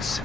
woods.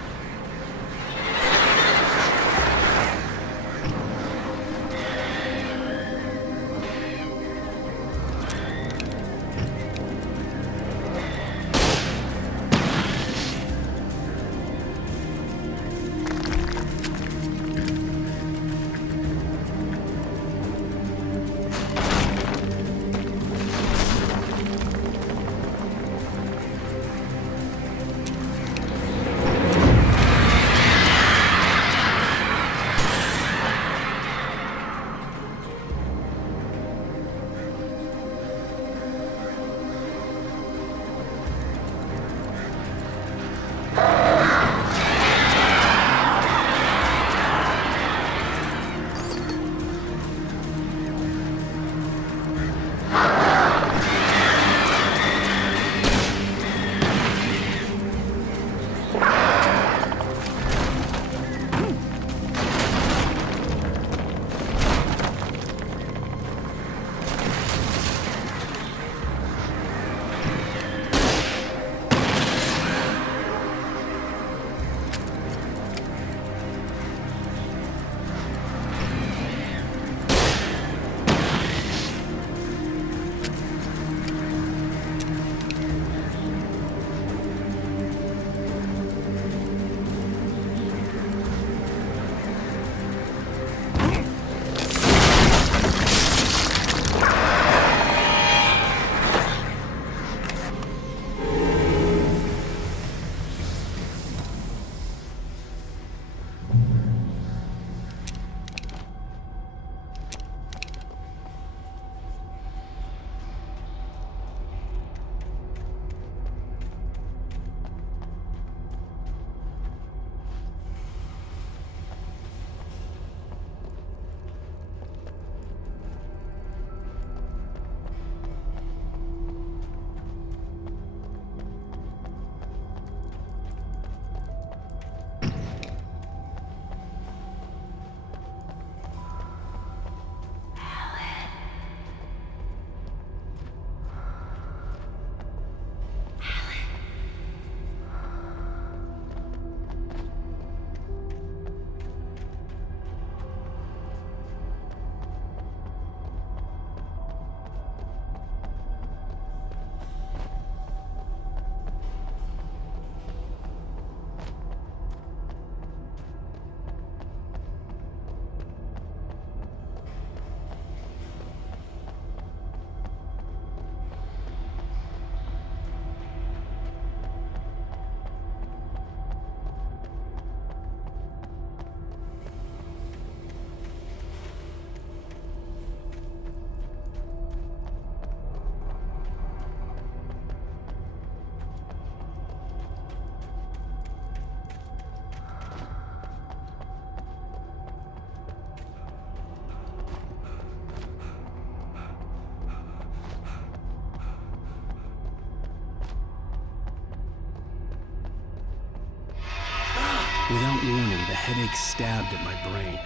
Without warning, the headache stabbed at my brain.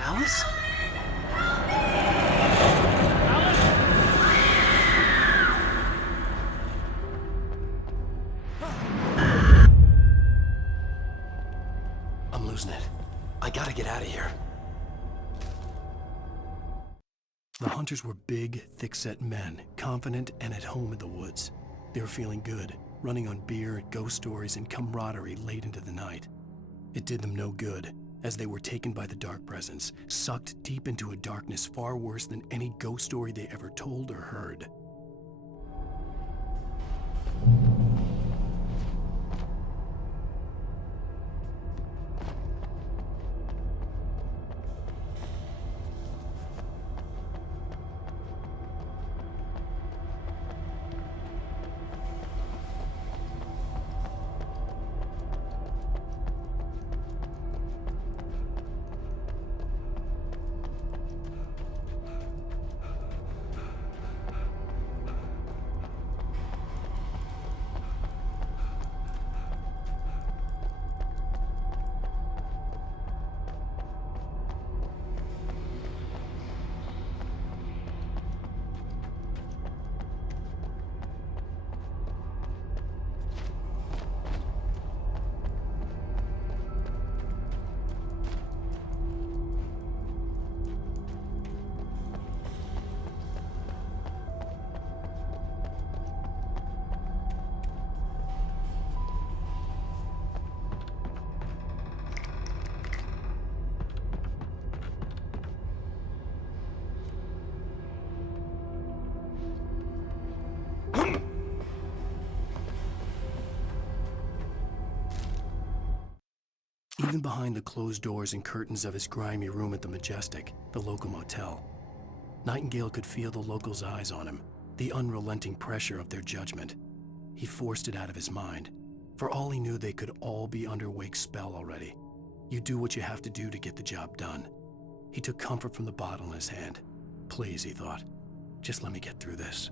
Alice? I'm losing it. I gotta get out of here. The hunters were big, thick-set men, confident and at home in the woods. They were feeling good, running on beer, ghost stories, and camaraderie late into the night. It did them no good, as they were taken by the dark presence, sucked deep into a darkness far worse than any ghost story they ever told or heard. even behind the closed doors and curtains of his grimy room at the Majestic, the local motel. Nightingale could feel the locals' eyes on him, the unrelenting pressure of their judgment. He forced it out of his mind. For all he knew, they could all be under Wake's spell already. You do what you have to do to get the job done. He took comfort from the bottle in his hand. Please, he thought, just let me get through this.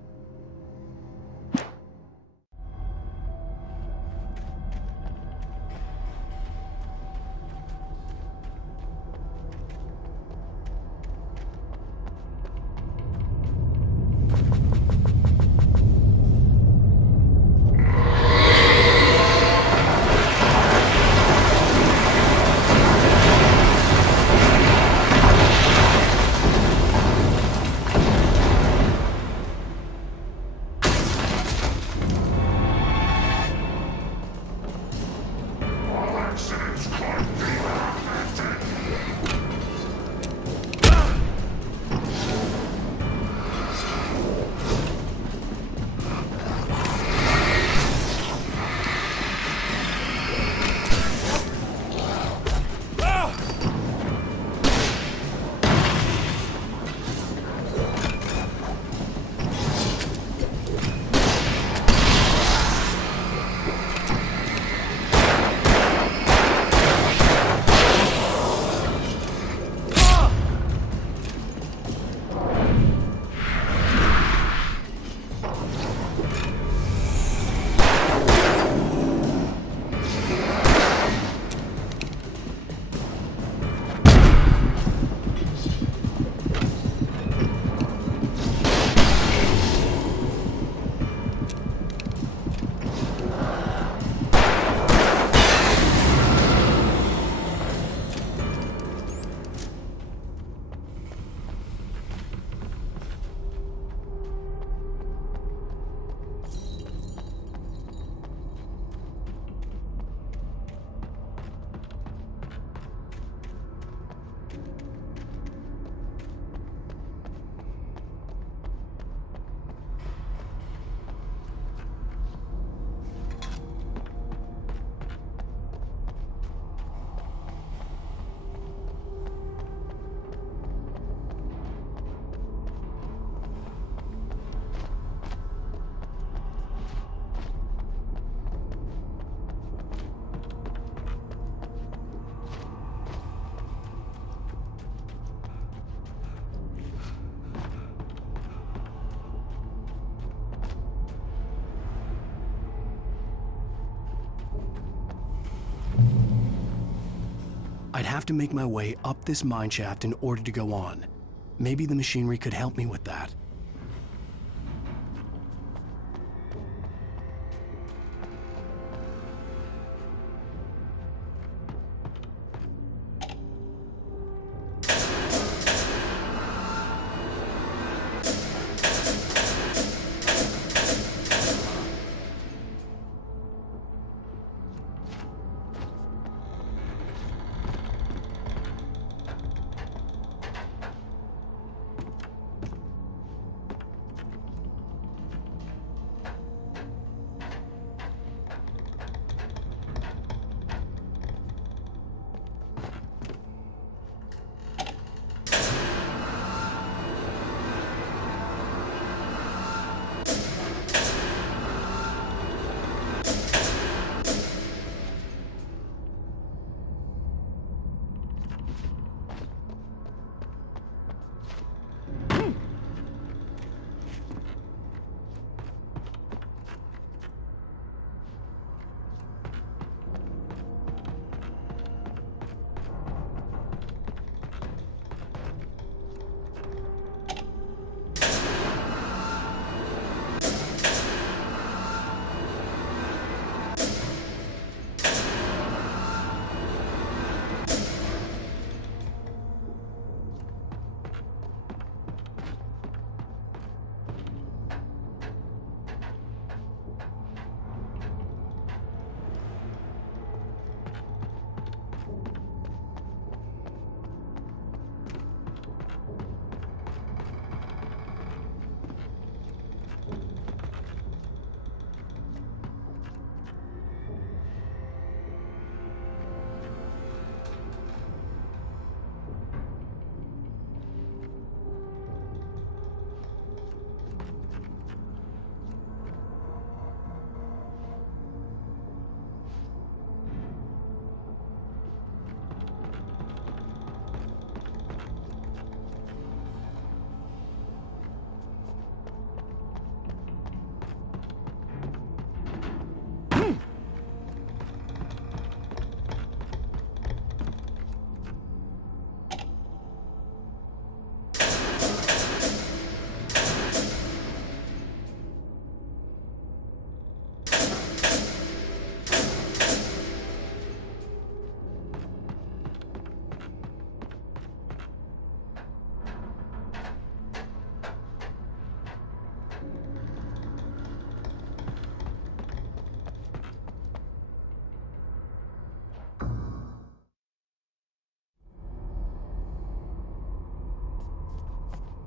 I'd have to make my way up this mineshaft in order to go on. Maybe the machinery could help me with that.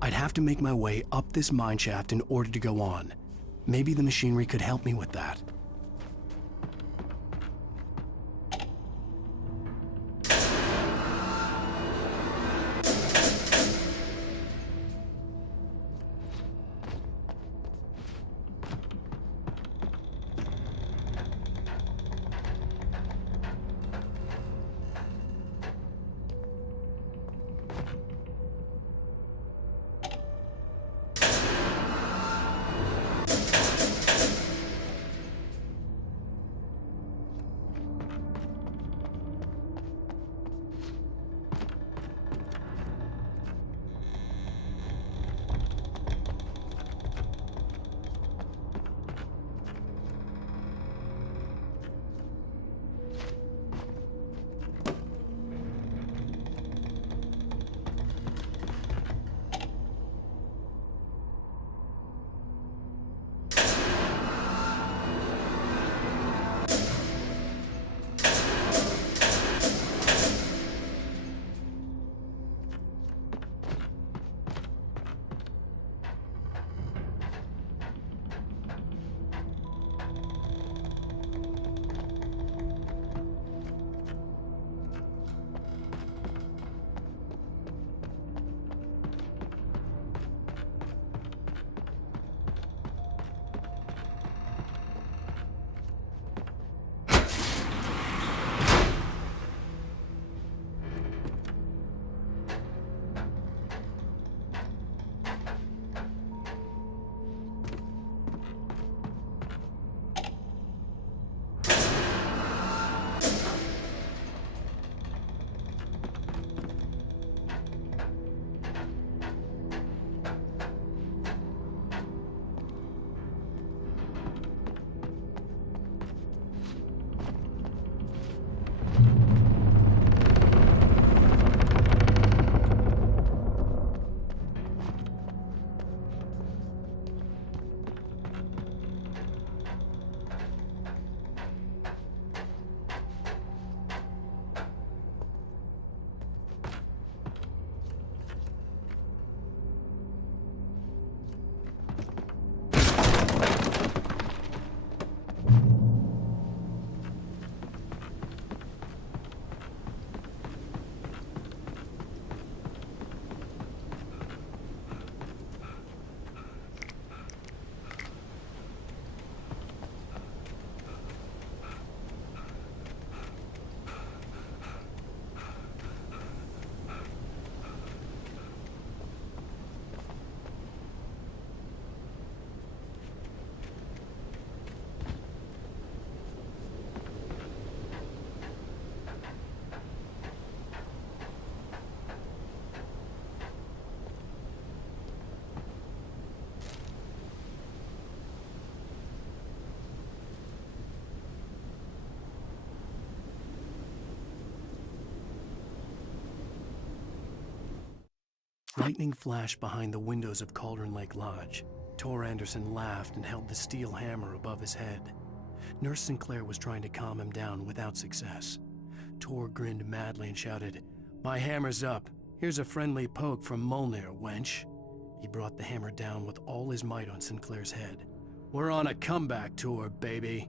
I'd have to make my way up this mine shaft in order to go on. Maybe the machinery could help me with that. Lightning flashed behind the windows of Cauldron Lake Lodge. Tor Anderson laughed and held the steel hammer above his head. Nurse Sinclair was trying to calm him down without success. Tor grinned madly and shouted, "My hammer's up. Here's a friendly poke from Molnir, wench." He brought the hammer down with all his might on Sinclair's head. "We're on a comeback tour, baby."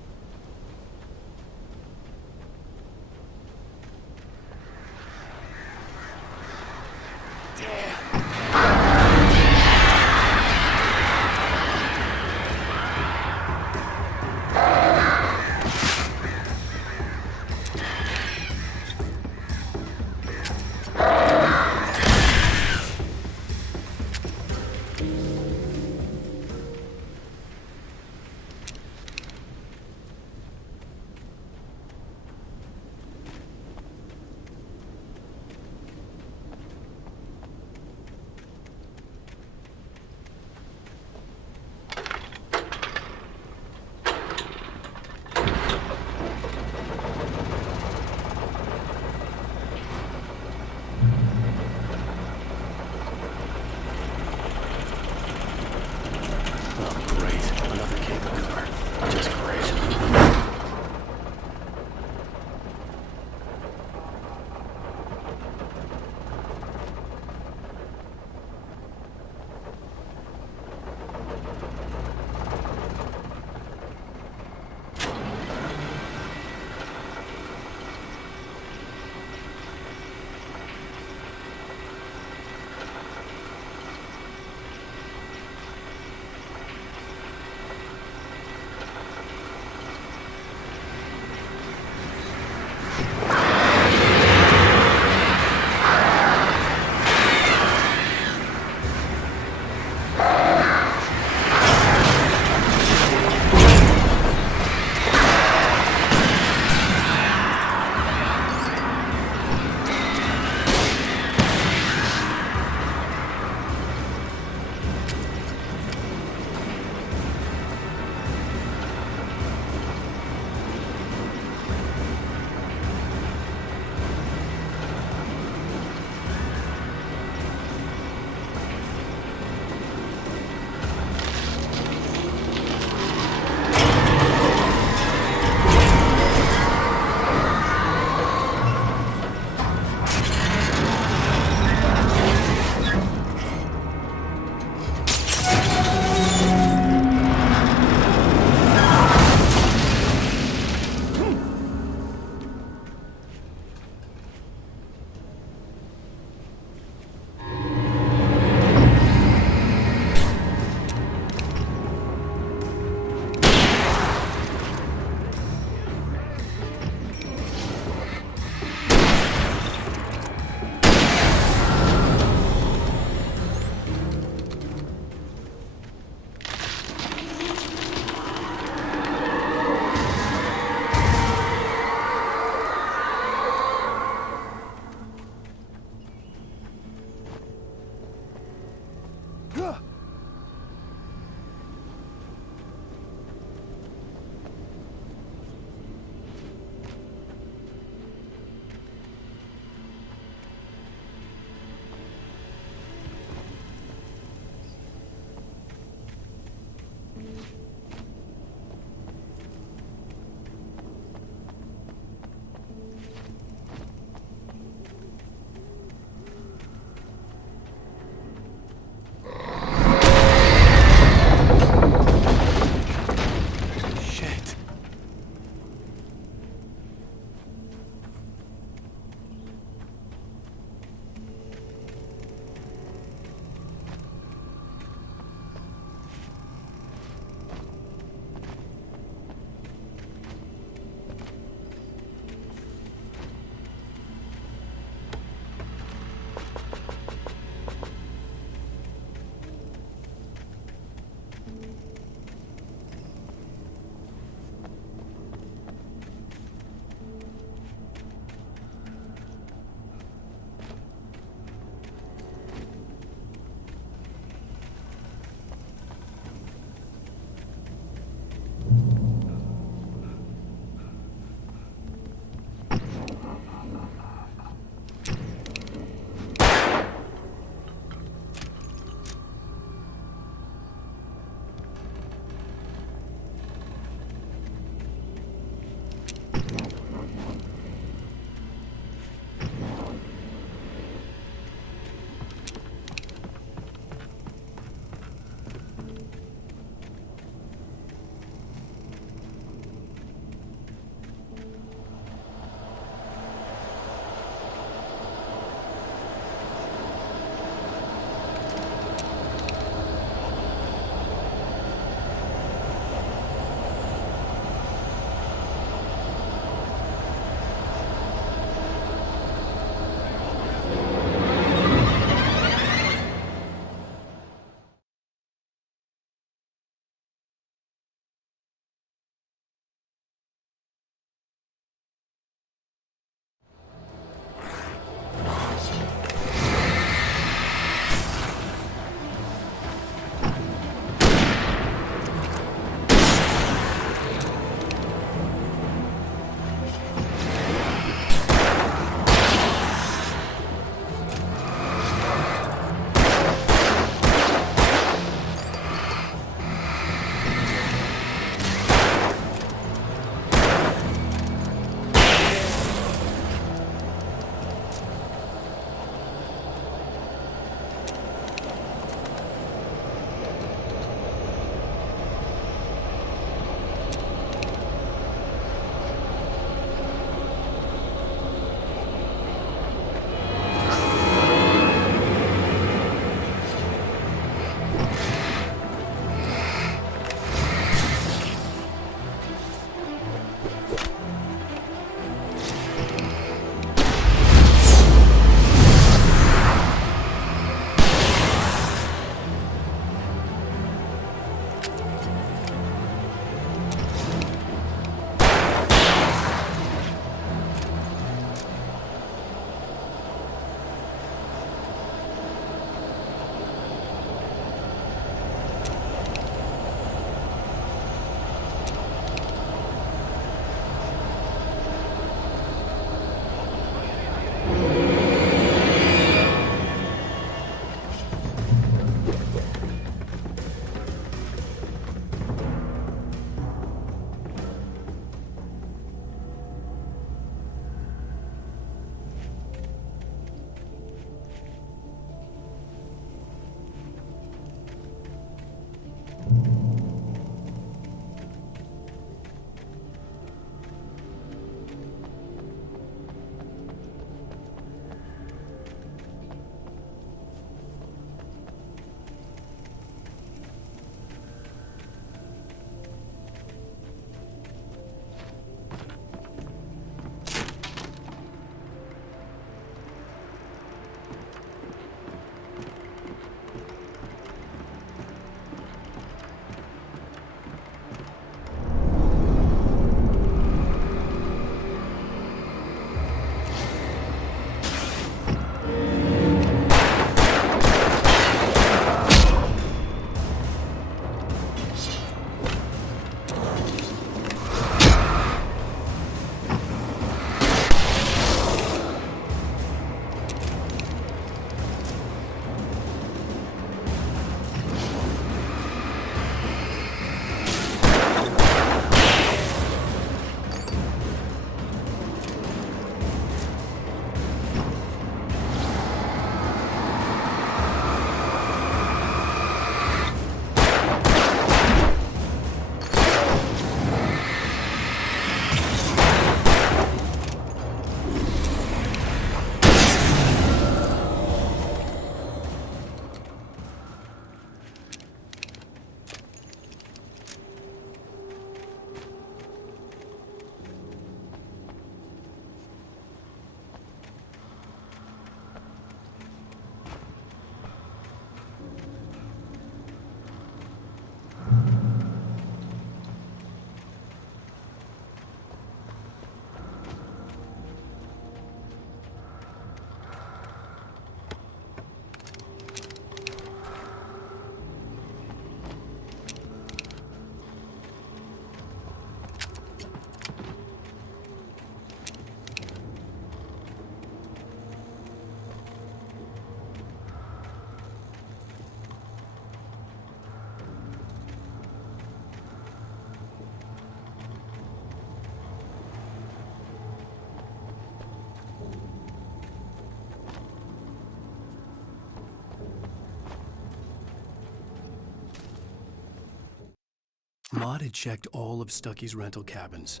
Maud had checked all of Stucky's rental cabins.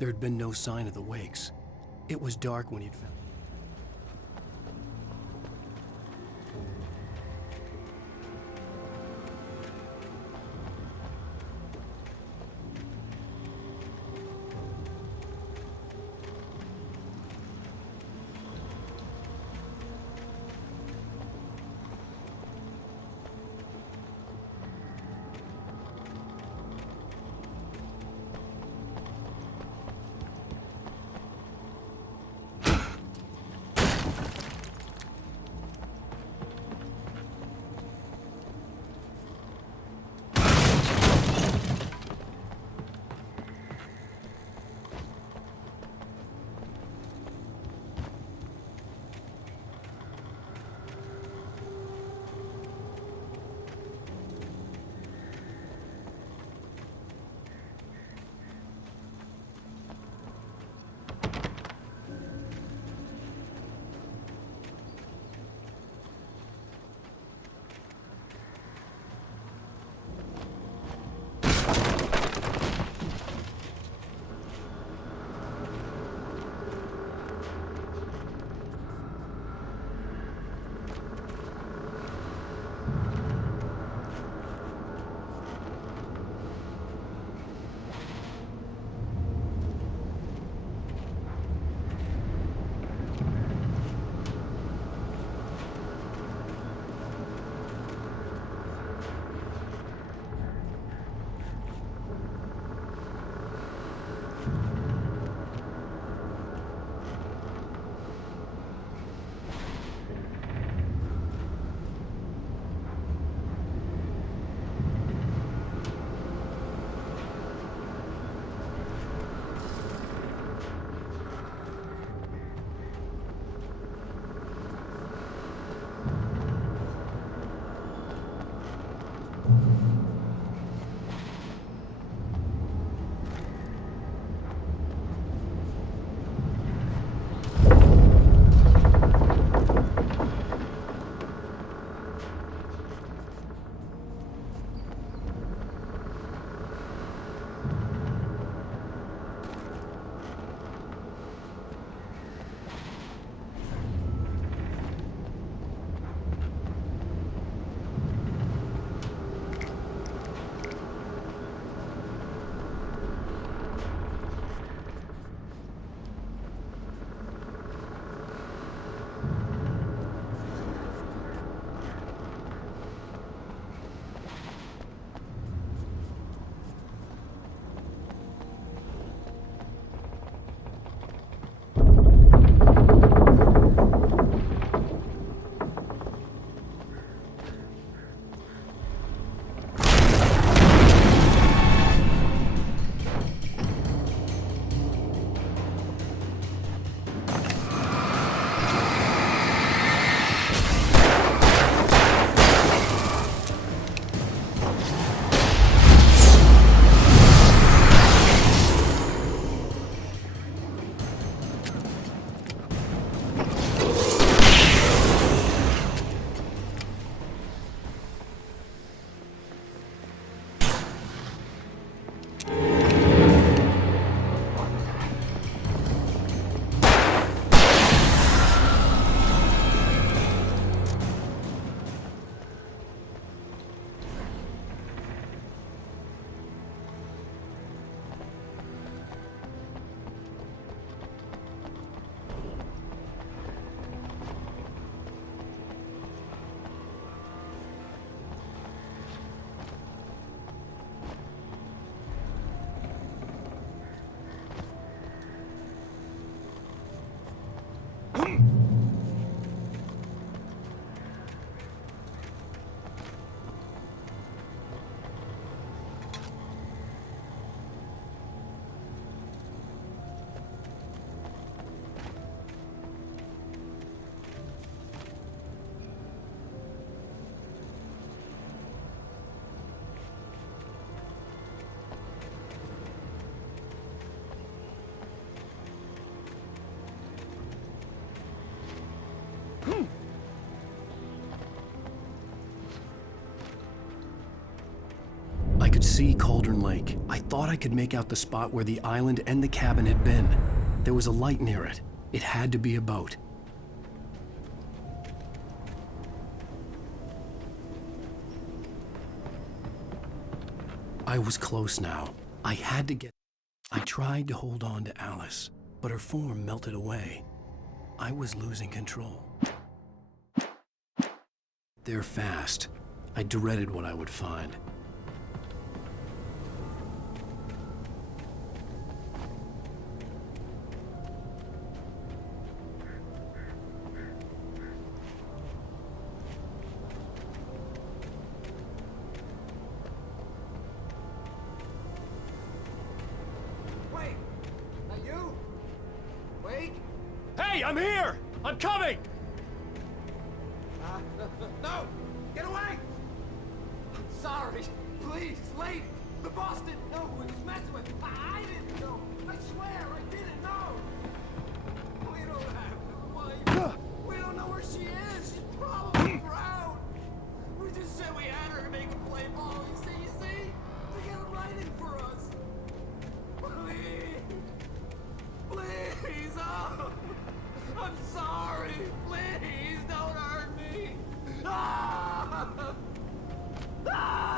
There had been no sign of the wakes. It was dark when he'd found. could see Cauldron Lake. I thought I could make out the spot where the island and the cabin had been. There was a light near it. It had to be a boat. I was close now. I had to get... I tried to hold on to Alice, but her form melted away. I was losing control. They're fast. I dreaded what I would find. Hey, I'm here! I'm coming! No! Get away! I'm sorry. Please, lady. The boss didn't know who he was messing with. I didn't know. I swear I didn't know. We don't have his wife. We don't know where she is. She's probably drowned. We just said we had her to make him play ball. You see? To get him right in for us. Please. Please, oh. I'm sorry. Please don't hurt me. Ah! Ah!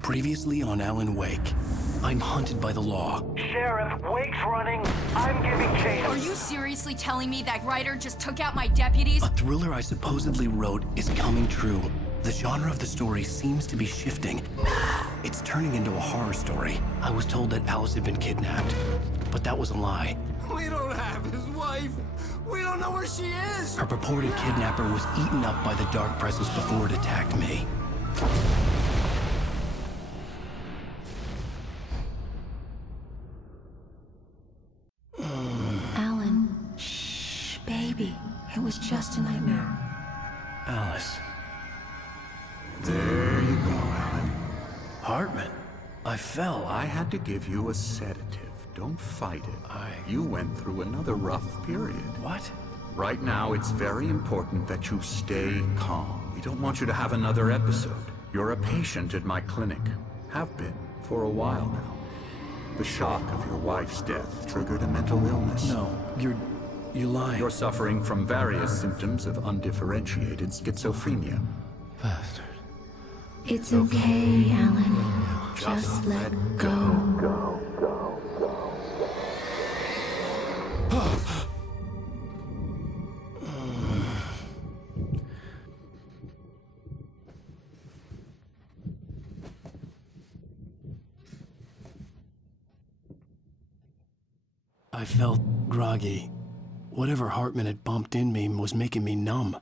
Previously on Alan Wake, I'm hunted by the law. Sheriff, Wake's running. I'm giving chase. Are you seriously telling me that Ryder just took out my deputies? A thriller I supposedly wrote is coming true. The genre of the story seems to be shifting. It's turning into a horror story. I was told that Alice had been kidnapped, but that was a lie. We don't have his wife. We don't know where she is. Her purported kidnapper was eaten up by the dark presence before it attacked me. Alan, shh, baby. It was just a nightmare. Alice. There you go, Alan. Hartman. I fell. I had to give you a sedative. Don't fight it. You went through another rough period. What? Right now, it's very important that you stay calm. We don't want you to have another episode. You're a patient at my clinic. Have been for a while now. The shock of your wife's death triggered a mental illness. No, you're lying. You're suffering from various symptoms of undifferentiated schizophrenia. Bastard. It's okay, Alan. Just let go. I felt groggy. Whatever Hartman had bumped in me was making me numb.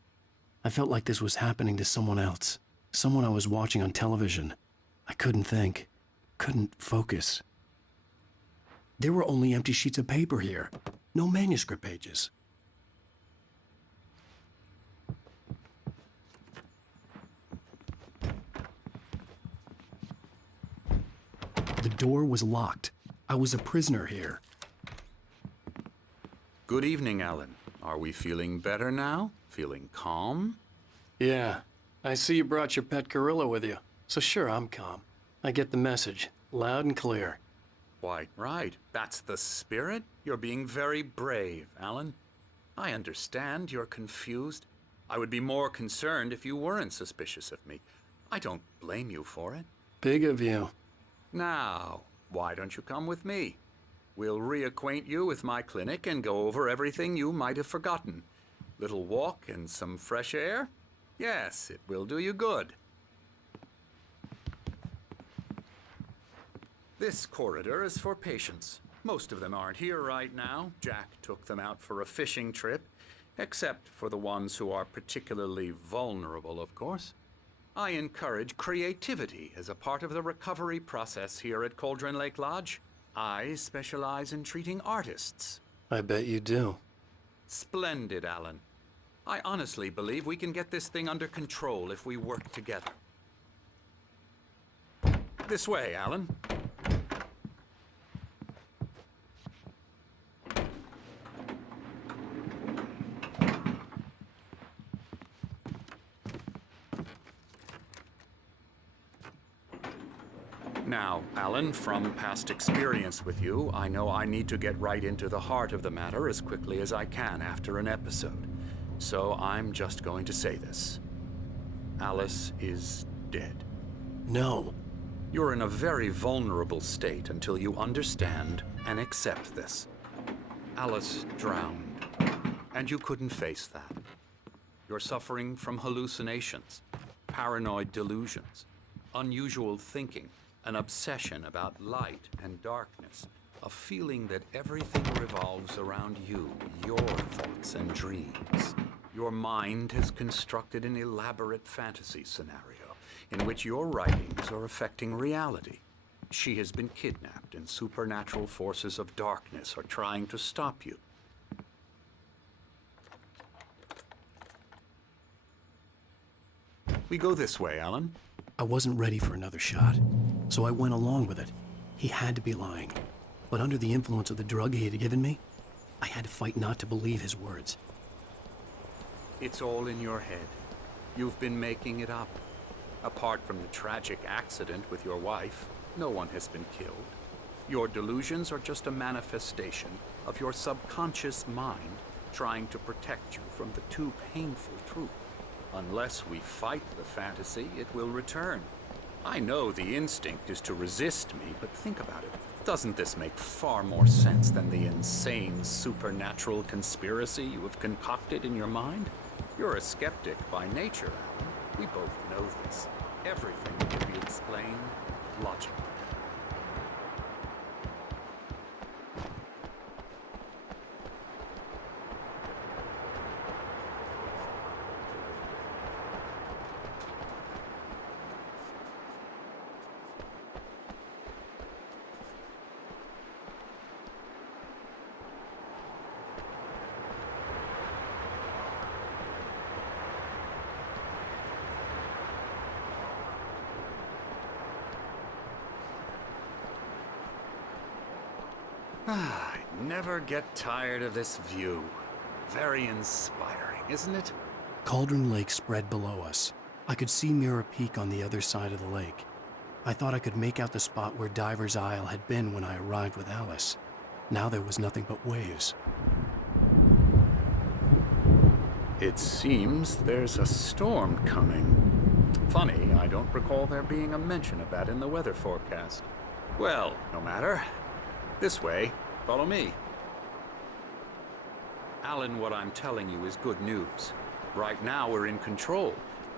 I felt like this was happening to someone else. Someone I was watching on television. I couldn't think. Couldn't focus. There were only empty sheets of paper here. No manuscript pages. door was locked. I was a prisoner here. Good evening, Alan. Are we feeling better now? Feeling calm? Yeah, I see you brought your pet gorilla with you. So sure, I'm calm. I get the message, loud and clear. Quite right. That's the spirit. You're being very brave, Alan. I understand you're confused. I would be more concerned if you weren't suspicious of me. I don't blame you for it. Big of you. Now, why don't you come with me? We'll reacquaint you with my clinic and go over everything you might have forgotten. Little walk and some fresh air? Yes, it will do you good. This corridor is for patients. Most of them aren't here right now. Jack took them out for a fishing trip, except for the ones who are particularly vulnerable, of course. I encourage creativity as a part of the recovery process here at Cauldron Lake Lodge. I specialize in treating artists. I bet you do. Splendid, Alan. I honestly believe we can get this thing under control if we work together. This way, Alan. Now, Alan, from past experience with you, I know I need to get right into the heart of the matter as quickly as I can after an episode. So I'm just going to say this. Alice is dead. No. You're in a very vulnerable state until you understand and accept this. Alice drowned, and you couldn't face that. You're suffering from hallucinations, paranoid delusions, unusual thinking, an obsession about light and darkness, a feeling that everything revolves around you, your thoughts and dreams. Your mind has constructed an elaborate fantasy scenario in which your writings are affecting reality. She has been kidnapped and supernatural forces of darkness are trying to stop you. We go this way, Alan. I wasn't ready for another shot, so I went along with it. He had to be lying. But under the influence of the drug he had given me, I had to fight not to believe his words. It's all in your head. You've been making it up. Apart from the tragic accident with your wife, no one has been killed. Your delusions are just a manifestation of your subconscious mind trying to protect you from the too painful truth. Unless we fight the fantasy, it will return. I know the instinct is to resist me, but think about it. Doesn't this make far more sense than the insane supernatural conspiracy you have concocted in your mind? You're a skeptic by nature, Alan. We both know this. Everything can be explained logically. I never get tired of this view. Very inspiring, isn't it? Cauldron Lake spread below us. I could see Mirror Peak on the other side of the lake. I thought I could make out the spot where Diver's Isle had been when I arrived with Alice. Now there was nothing but waves. It seems there's a storm coming. Funny, I don't recall there being a mention of that in the weather forecast. Well, no matter. This way. Follow me. Alan, what I'm telling you is good news. Right now, we're in control.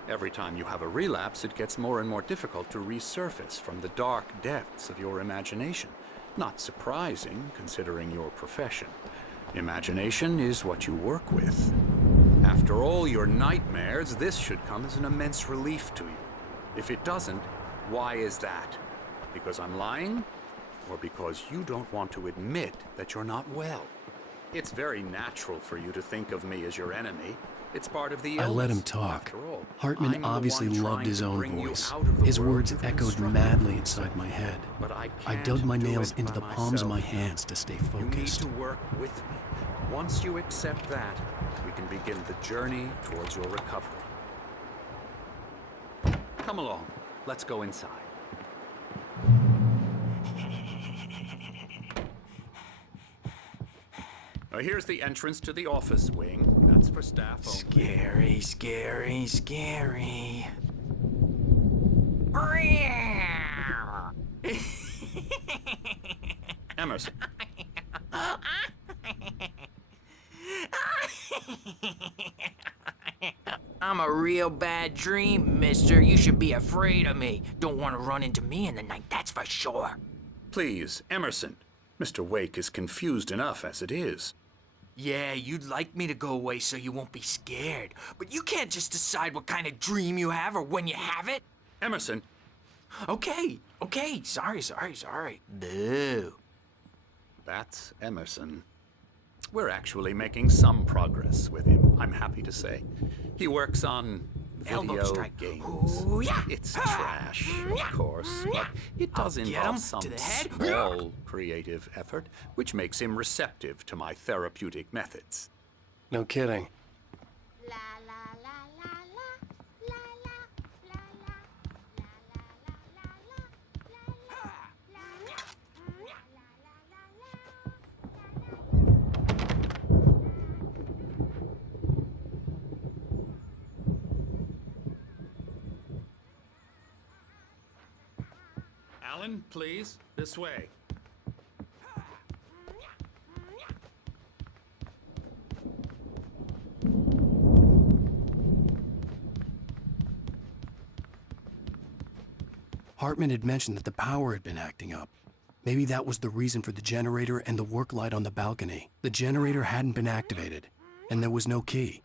Every time you have a relapse, it gets more and more difficult to resurface from the dark depths of your imagination. Not surprising, considering your profession. Imagination is what you work with. After all your nightmares, this should come as an immense relief to you. If it doesn't, why is that? Because I'm lying? Or because you don't want to admit that you're not well? It's very natural for you to think of me as your enemy. It's part of the I let him illness, talk. after all. Hartman I'm the obviously one loved trying his to own bring you voice. out of the His world words you've echoed constructed madly for inside yourself. my head. But I I can't dug my do nails it into by the palms of my myself. hands to stay You need focused. to work with me. Once you accept that, we can begin the journey towards your recovery. Come along. Let's go inside. Here's the entrance to the office wing. That's for staff only. Scary, scary, scary. Emerson. I'm a real bad dream, mister. You should be afraid of me. Don't want to run into me in the night, that's for sure. Please, Emerson. Mr. Wake is confused enough as it is. Yeah, you'd like me to go away so you won't be scared. But you can't just decide what kind of dream you have or when you have it. Emerson, Okay, sorry. Boo. that's Emerson. We're actually making some progress with him, I'm happy to say. He works on Elbow video strike. games. Ooh, yeah. It's trash, of course, but it does Get involve him some to the head. small creative effort, which makes him receptive to my therapeutic methods. No kidding. Alan, please, this way. Hartman had mentioned that the power had been acting up. Maybe that was the reason for the generator and the work light on the balcony. The generator hadn't been activated, and there was no key.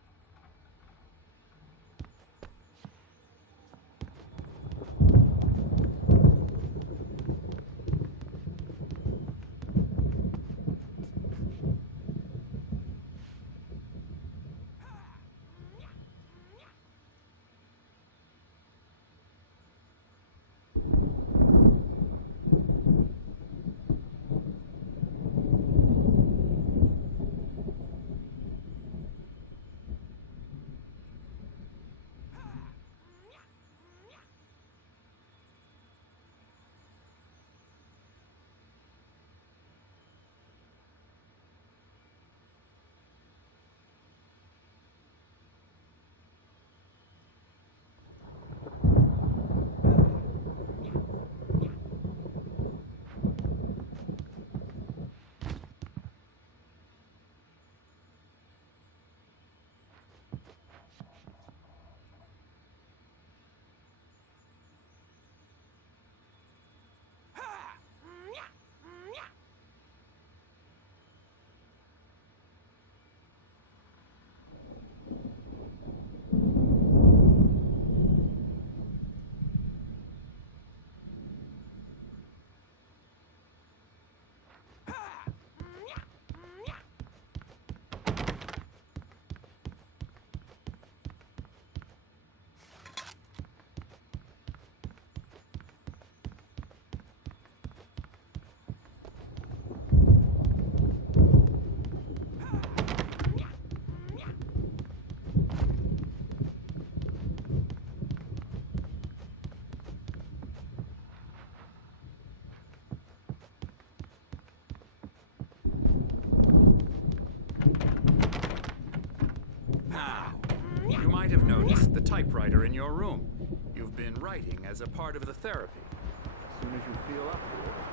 You might have noticed the typewriter in your room. You've been writing as a part of the therapy. As soon as you feel up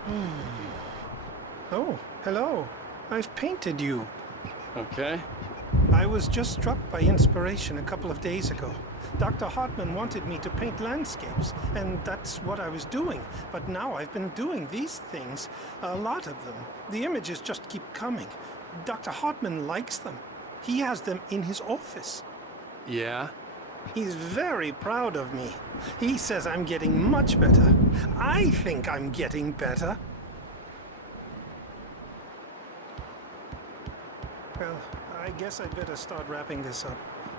to it. Oh, hello. I've painted you. Okay. I was just struck by inspiration a couple of days ago. Dr. Hartman wanted me to paint landscapes, and that's what I was doing. But now I've been doing these things, a lot of them. The images just keep coming. Dr. Hartman likes them. He has them in his office. Yeah? He's very proud of me. He says I'm getting much better. I think I'm getting better. Well, I guess I'd better start wrapping this up.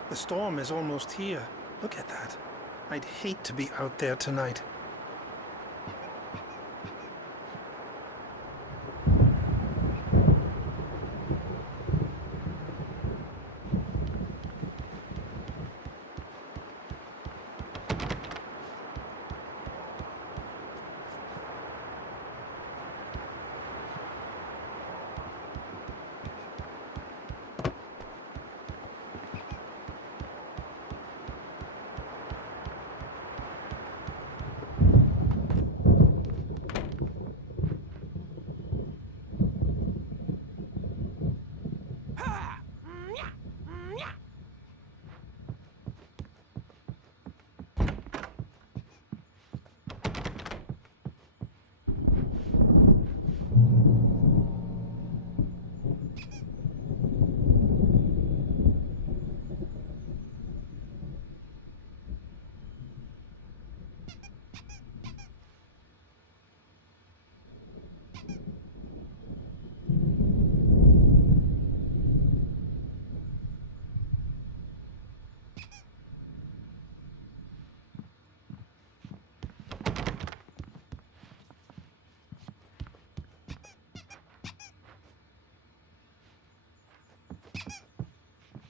The storm is almost here. Look at that. I'd hate to be out there tonight.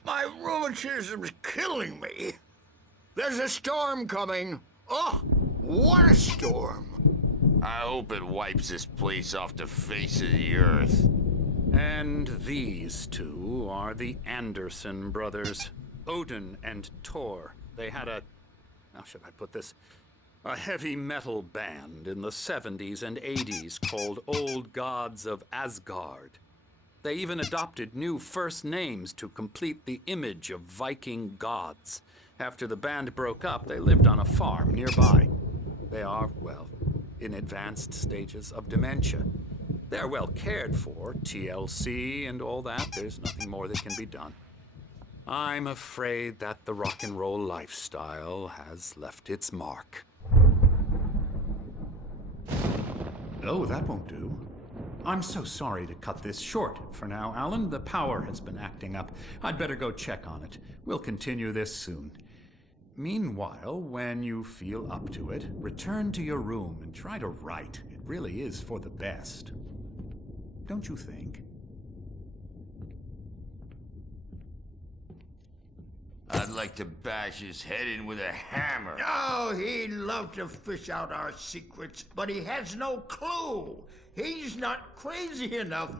My rheumatism's killing me. There's a storm coming. Oh, what a storm. I hope it wipes this place off the face of the earth. And these two are the Anderson brothers, Odin and Thor. They had how should I put this? A heavy metal band in the 70s and 80s called Old Gods of Asgard. They even adopted new first names to complete the image of Viking gods. After the band broke up, they lived on a farm nearby. They are, well, in advanced stages of dementia. They're well cared for, TLC and all that. There's nothing more that can be done. I'm afraid that the rock and roll lifestyle has left its mark. Oh, that won't do. I'm so sorry to cut this short for now, Alan. The power has been acting up. I'd better go check on it. We'll continue this soon. Meanwhile, when you feel up to it, return to your room and try to write. It really is for the best. Don't you think? I'd like to bash his head in with a hammer. Oh, he'd love to fish out our secrets, but he has no clue. He's not crazy enough.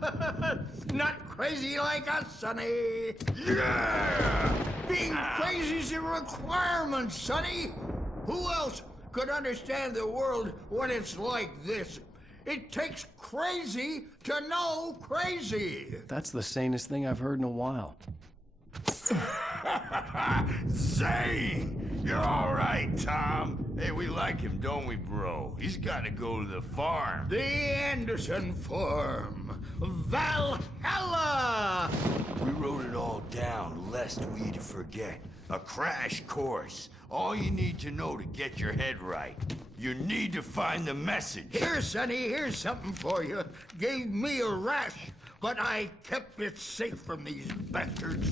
Not crazy like us, Sonny. Yeah! Being crazy's a requirement, Sonny. Who else could understand the world when it's like this? It takes crazy to know crazy. That's the sanest thing I've heard in a while. Zane! You're all right, Tom. Hey, we like him, don't we, bro? He's got to go to the farm. The Anderson Farm. Valhalla! We wrote it all down, lest we forget. A crash course. All you need to know to get your head right. You need to find the message. Here, Sonny, here's something for you. Gave me a rash, but I kept it safe from these bastards.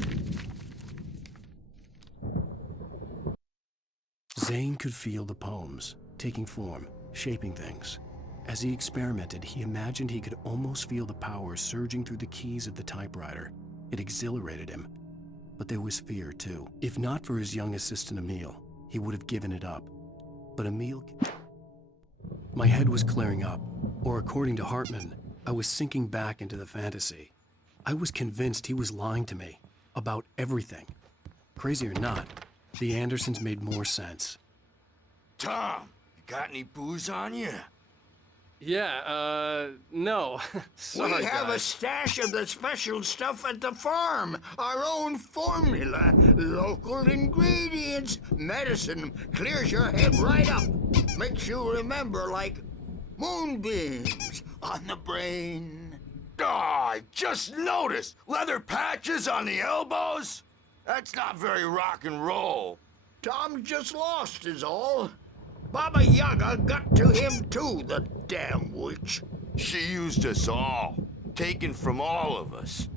Zane could feel the poems, taking form, shaping things. As he experimented, he imagined he could almost feel the power surging through the keys of the typewriter. It exhilarated him. But there was fear, too. If not for his young assistant, Emil, he would have given it up. But Emil... My head was clearing up, or according to Hartman, I was sinking back into the fantasy. I was convinced he was lying to me about everything. Crazy or not, the Andersons made more sense. Tom, you got any booze on you? Yeah, no. Sorry, we have guys. a stash of the special stuff at the farm. Our own formula. Local ingredients. Medicine clears your head right up. Makes you remember like moonbeams on the brain. Oh, I just noticed. Leather patches on the elbows? That's not very rock and roll. Tom just lost is all. Baba Yaga got to him too, the damn witch. She used us all, taken from all of us.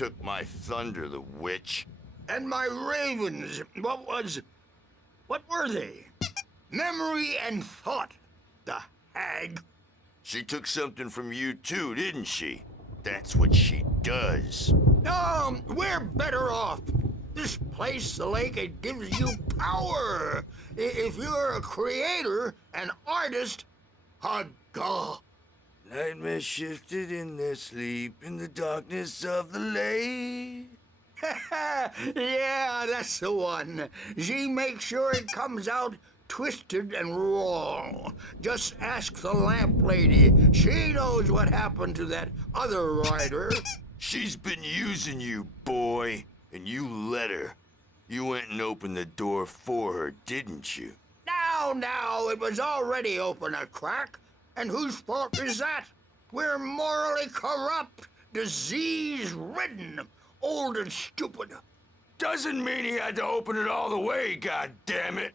took my thunder, the witch. And my ravens, what were they? Memory and thought, the hag. She took something from you too, didn't she? That's what she does. No, we're better off. This place, the lake, it gives you power. If you're a creator, an artist, a god. Nightmare shifted in their sleep in the darkness of the lake. Yeah, that's the one. She makes sure it comes out twisted and wrong. Just ask the lamp lady. She knows what happened to that other rider. She's been using you, boy, and you let her. You went and opened the door for her, didn't you? Now, it was already open a crack. And whose fault is that? We're morally corrupt, disease-ridden, old and stupid. Doesn't mean he had to open it all the way, goddammit.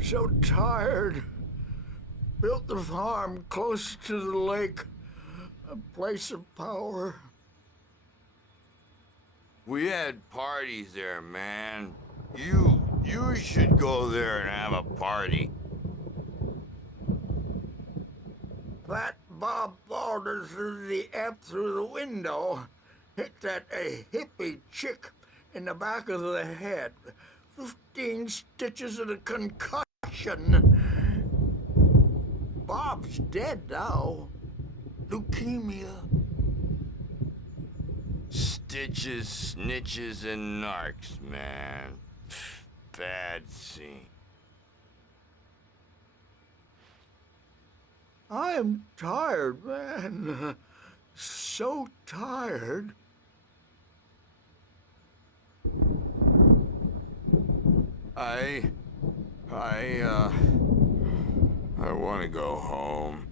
So tired. Built the farm close to the lake, a place of power. We had parties there, man. You should go there and have a party. That Bob Balder threw the amp through the window, hit that hippie chick in the back of the head. 15 stitches and a concussion. Bob's dead now. Leukemia. Stitches, snitches, and narcs, man. Bad scene. I'm tired, man. So tired. I want to go home.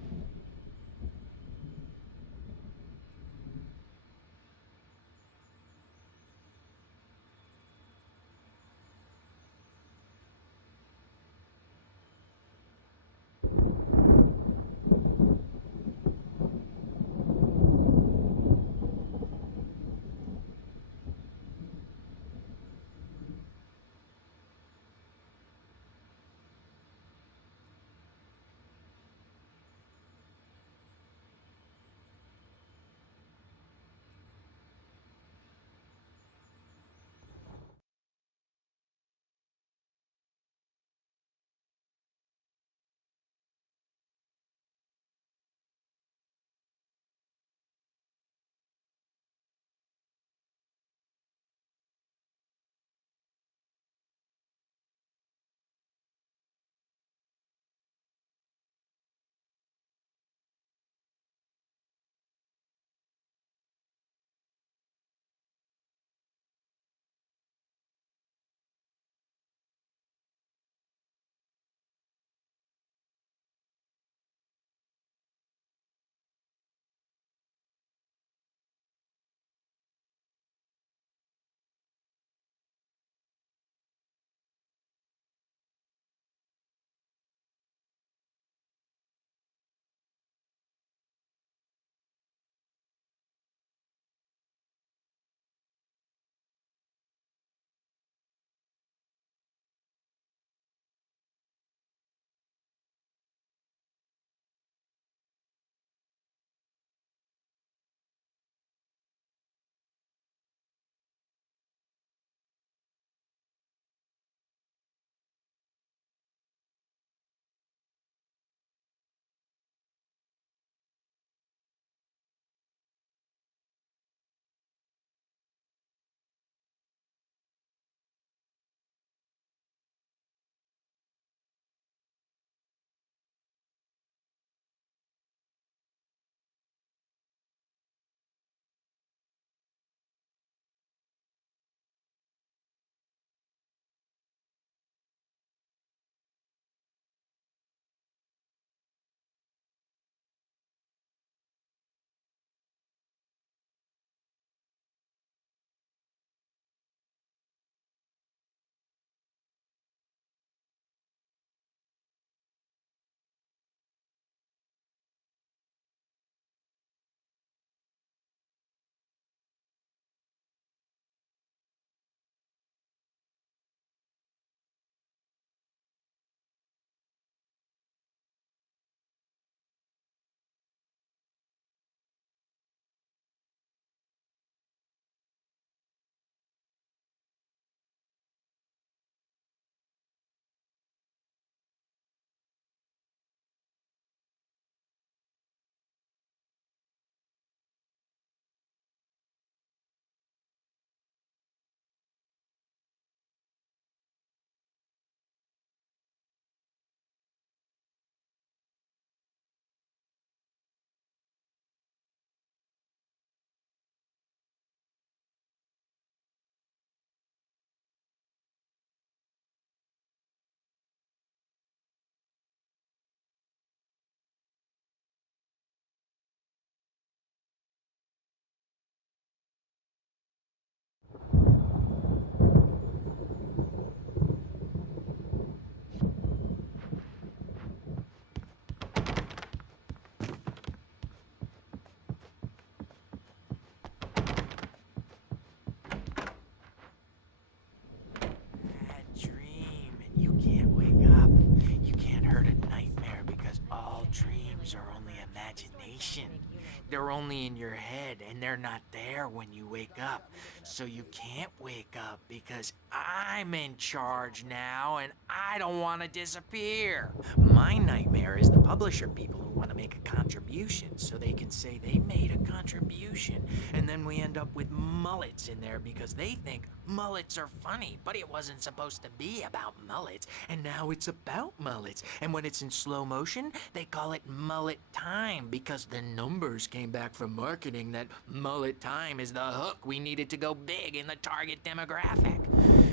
they're only in your head, and they're not there when you wake up. So you can't wake up because I'm in charge now, and I don't want to disappear. My nightmare is the publisher people who want to make a contribution so they can say they made a contribution, and then we end up with mullets in there because they think mullets are funny, but it wasn't supposed to be about mullets, and now it's about mullets. And when it's in slow motion, they call it mullet time because the numbers came back from marketing that mullet time is the hook we needed to go big in the target demographic.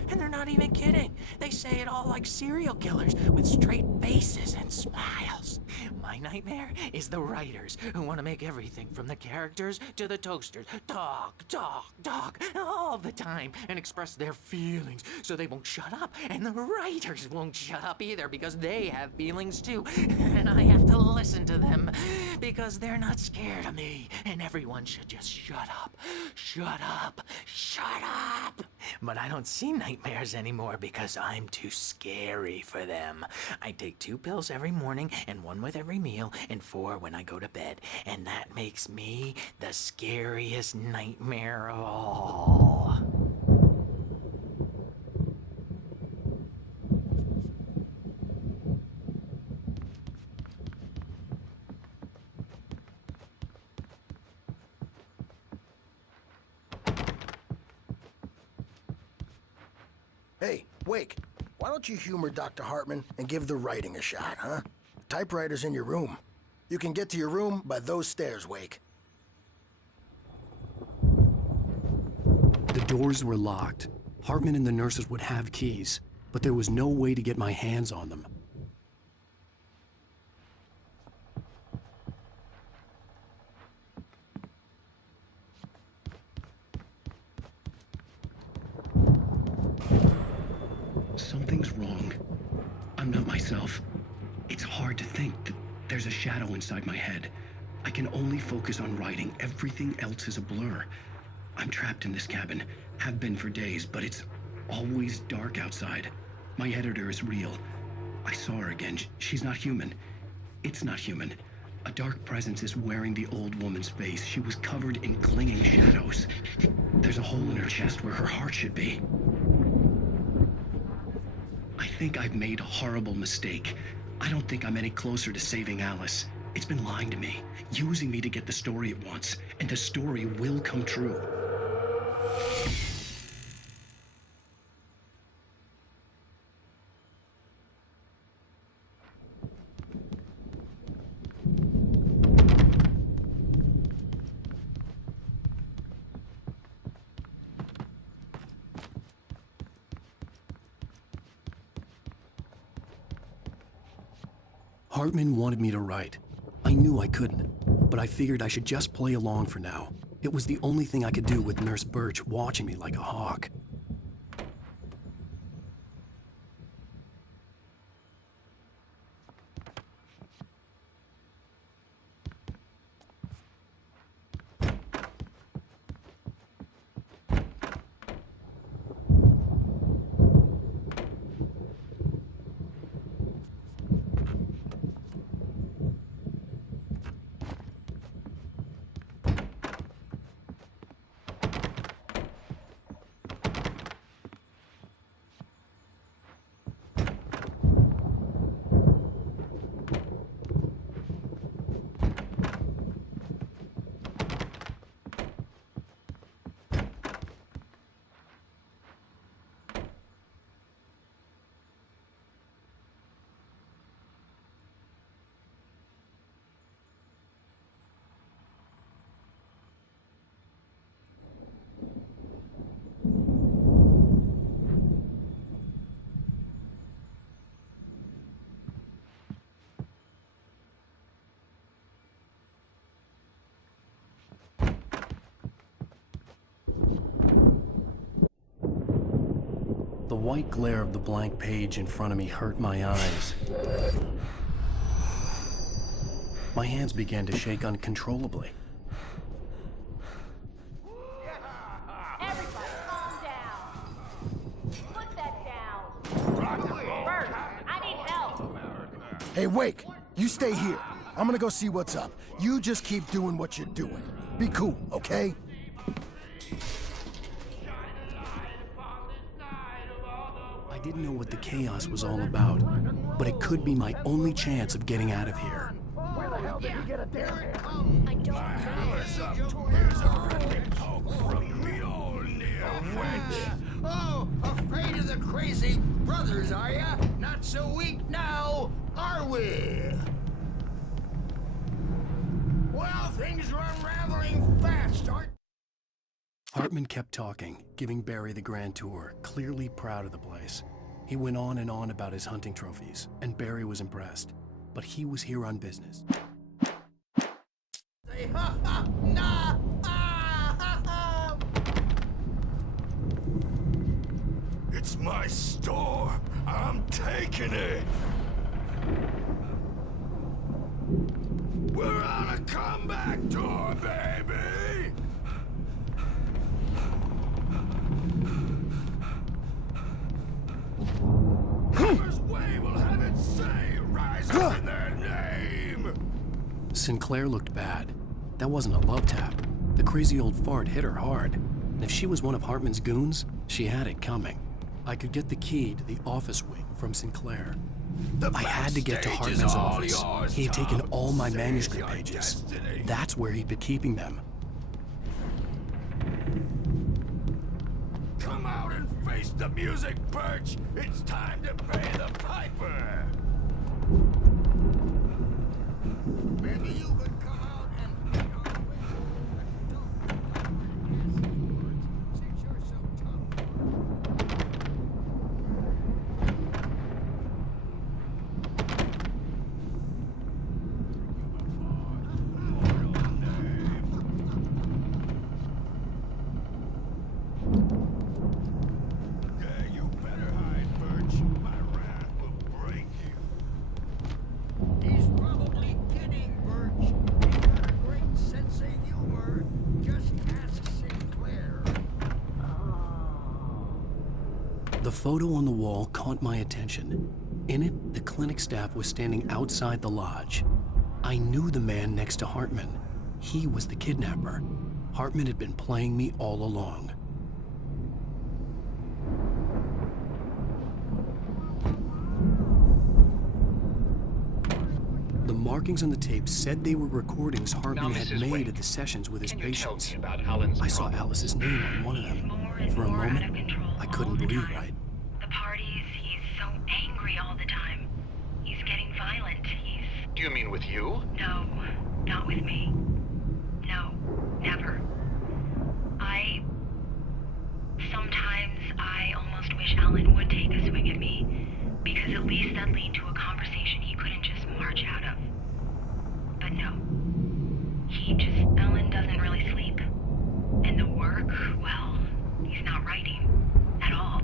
And they're not even kidding. They say it all like serial killers with straight faces and smiles. My nightmare is the writers who want to make everything from the characters to the toasters talk all the time and express their feelings so they won't shut up. And the writers won't shut up either because they have feelings too. And I have to listen to them because they're not scared of me. And everyone should just shut up. Shut up. Shut up. But I don't see nightmares anymore because I'm too scary for them. I take 2 pills every morning and 1 with every meal and 4 when I go to bed. And that makes me the scariest nightmare of all. Hey, Wake, why don't you humor Dr. Hartman and give the writing a shot, huh? Typewriter's in your room. You can get to your room by those stairs, Wake. The doors were locked. Hartman and the nurses would have keys, but there was no way to get my hands on them. Something's wrong. I'm not myself. It's hard to think that there's a shadow inside my head. I can only focus on writing. Everything else is a blur. I'm trapped in this cabin. Have been for days, but it's always dark outside. My editor is real. I saw her again. She's not human. It's not human. A dark presence is wearing the old woman's face. She was covered in clinging shadows. There's a hole in her chest where her heart should be. I think I've made a horrible mistake. I don't think I'm any closer to saving Alice. It's been lying to me, using me to get the story it wants, and the story will come true. Hartman wanted me to write. I knew I couldn't, but I figured I should just play along for now. It was the only thing I could do with Nurse Birch watching me like a hawk. The white glare of the blank page in front of me hurt my eyes. My hands began to shake uncontrollably. Everybody, calm down. Put that down. Bert, I need help. Hey, Wake, you stay here. I'm gonna go see what's up. You just keep doing what you're doing. Be cool, okay? I didn't know what the chaos was all about, but it could be my only chance of getting out of here. Where the hell did you get a damn hand? I don't Oh, afraid of the crazy brothers, are ya? Not so weak now, are we? Well, things are unraveling fast, aren't Hartman kept talking, giving Barry the grand tour, clearly proud of the place. He went on and on about his hunting trophies, and Barry was impressed. But he was here on business. they? Ha ha! Nah! Ah, ha, ha. It's my store. I'm taking it. We're on a comeback tour, baby. Harper's Way will have its say. Rise up in their name. Sinclair looked bad. That wasn't a love tap. The crazy old fart hit her hard. And if she was one of Hartman's goons, she had it coming. I could get the key to the office wing from Sinclair. I had to get to Hartman's office. He had taken all my manuscript pages. That's where he'd been keeping them. Come out and face the music, Birch. It's time to pay the piper. Maybe you could come out and make our way. Since you're so tough. Yeah, you better hide, Birch. My wrath will break you. He's probably kidding, Birch. He's got a great sense of humor. Just ask Sinclair. The photo on the wall caught my attention. In it, the clinic staff was standing outside the lodge. I knew the man next to Hartman. He was the kidnapper. Hartman had been playing me all along. The markings on the tape said they were recordings Hartman had made at the sessions with his patients. I saw Alice's name on one of them. For a moment, I couldn't believe right. The parties, he's so angry all the time. He's getting violent. Do you mean with you? No, not with me. No, never. Sometimes I almost wish Alan would take a swing at me, because at least that lead to a conversation he couldn't just march out of. But no. Alan doesn't really sleep. And the work, well, he's not writing at all.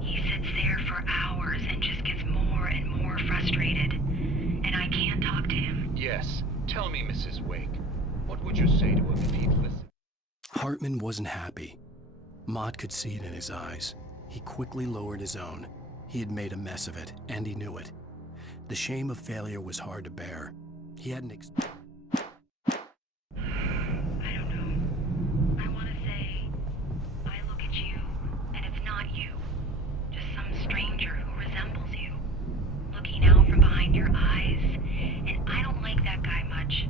He sits there for hours and just gets more and more frustrated. And I can't talk to him. Yes. Tell me, Mrs. Wake. What would you say to him if he'd listen? Hartman wasn't happy. Mott could see it in his eyes. He quickly lowered his own. He had made a mess of it, and he knew it. The shame of failure was hard to bear. He hadn't I don't know. I want to say, I look at you, and it's not you. Just some stranger who resembles you. Looking out from behind your eyes, and I don't like that guy much.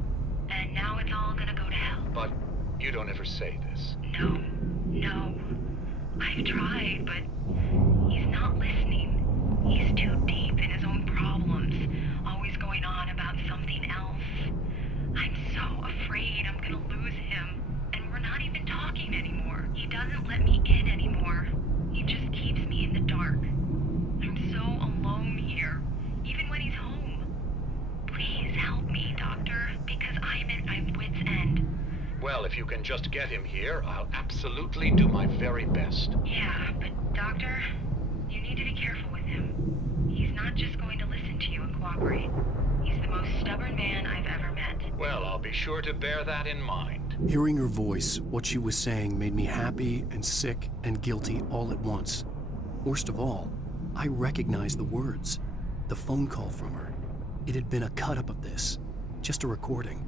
And now it's all gonna go to hell. But you don't ever say this. No. I've tried, but he's not listening. He's too deep in his own problems, always going on about something else. I'm so afraid I'm gonna lose him, and we're not even talking anymore. He doesn't let me in anymore. He just keeps me in the dark. I'm so alone here, even when he's home. Please help me, Doctor, because I'm at my wit's end. Well, if you can just get him here, I'll absolutely do my very best. Yeah, but Doctor, you need to be careful with him. He's not just going to listen to you and cooperate. He's the most stubborn man I've ever met. Well, I'll be sure to bear that in mind. Hearing her voice, what she was saying made me happy and sick and guilty all at once. Worst of all, I recognized the words. The phone call from her. It had been a cut-up of this. just a recording.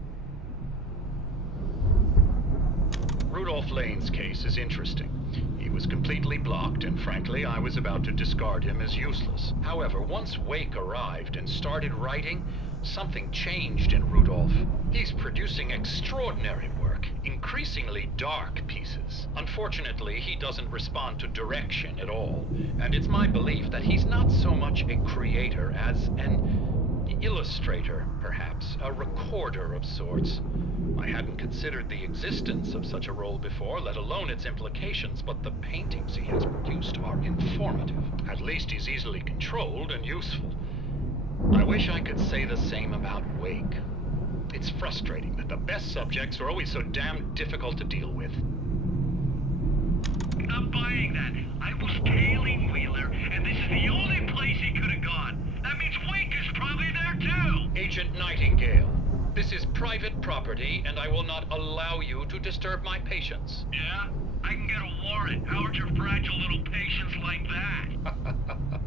Rudolph Lane's case is interesting. He was completely blocked, and frankly, I was about to discard him as useless. However, once Wake arrived and started writing, something changed in Rudolph. He's producing extraordinary work, increasingly dark pieces. Unfortunately, he doesn't respond to direction at all, and it's my belief that he's not so much a creator as an illustrator, perhaps, a recorder of sorts. I hadn't considered the existence of such a role before, let alone its implications, but the paintings he has produced are informative. At least he's easily controlled and useful. I wish I could say the same about Wake. It's frustrating that the best subjects are always so damn difficult to deal with. Not buying that. I was tailing Wheeler, and this is the only place he could have gone. That means Wake is probably there too! Agent Nightingale, this is private property, and I will not allow you to disturb my patients. Yeah? I can get a warrant. How would your fragile little patients like that?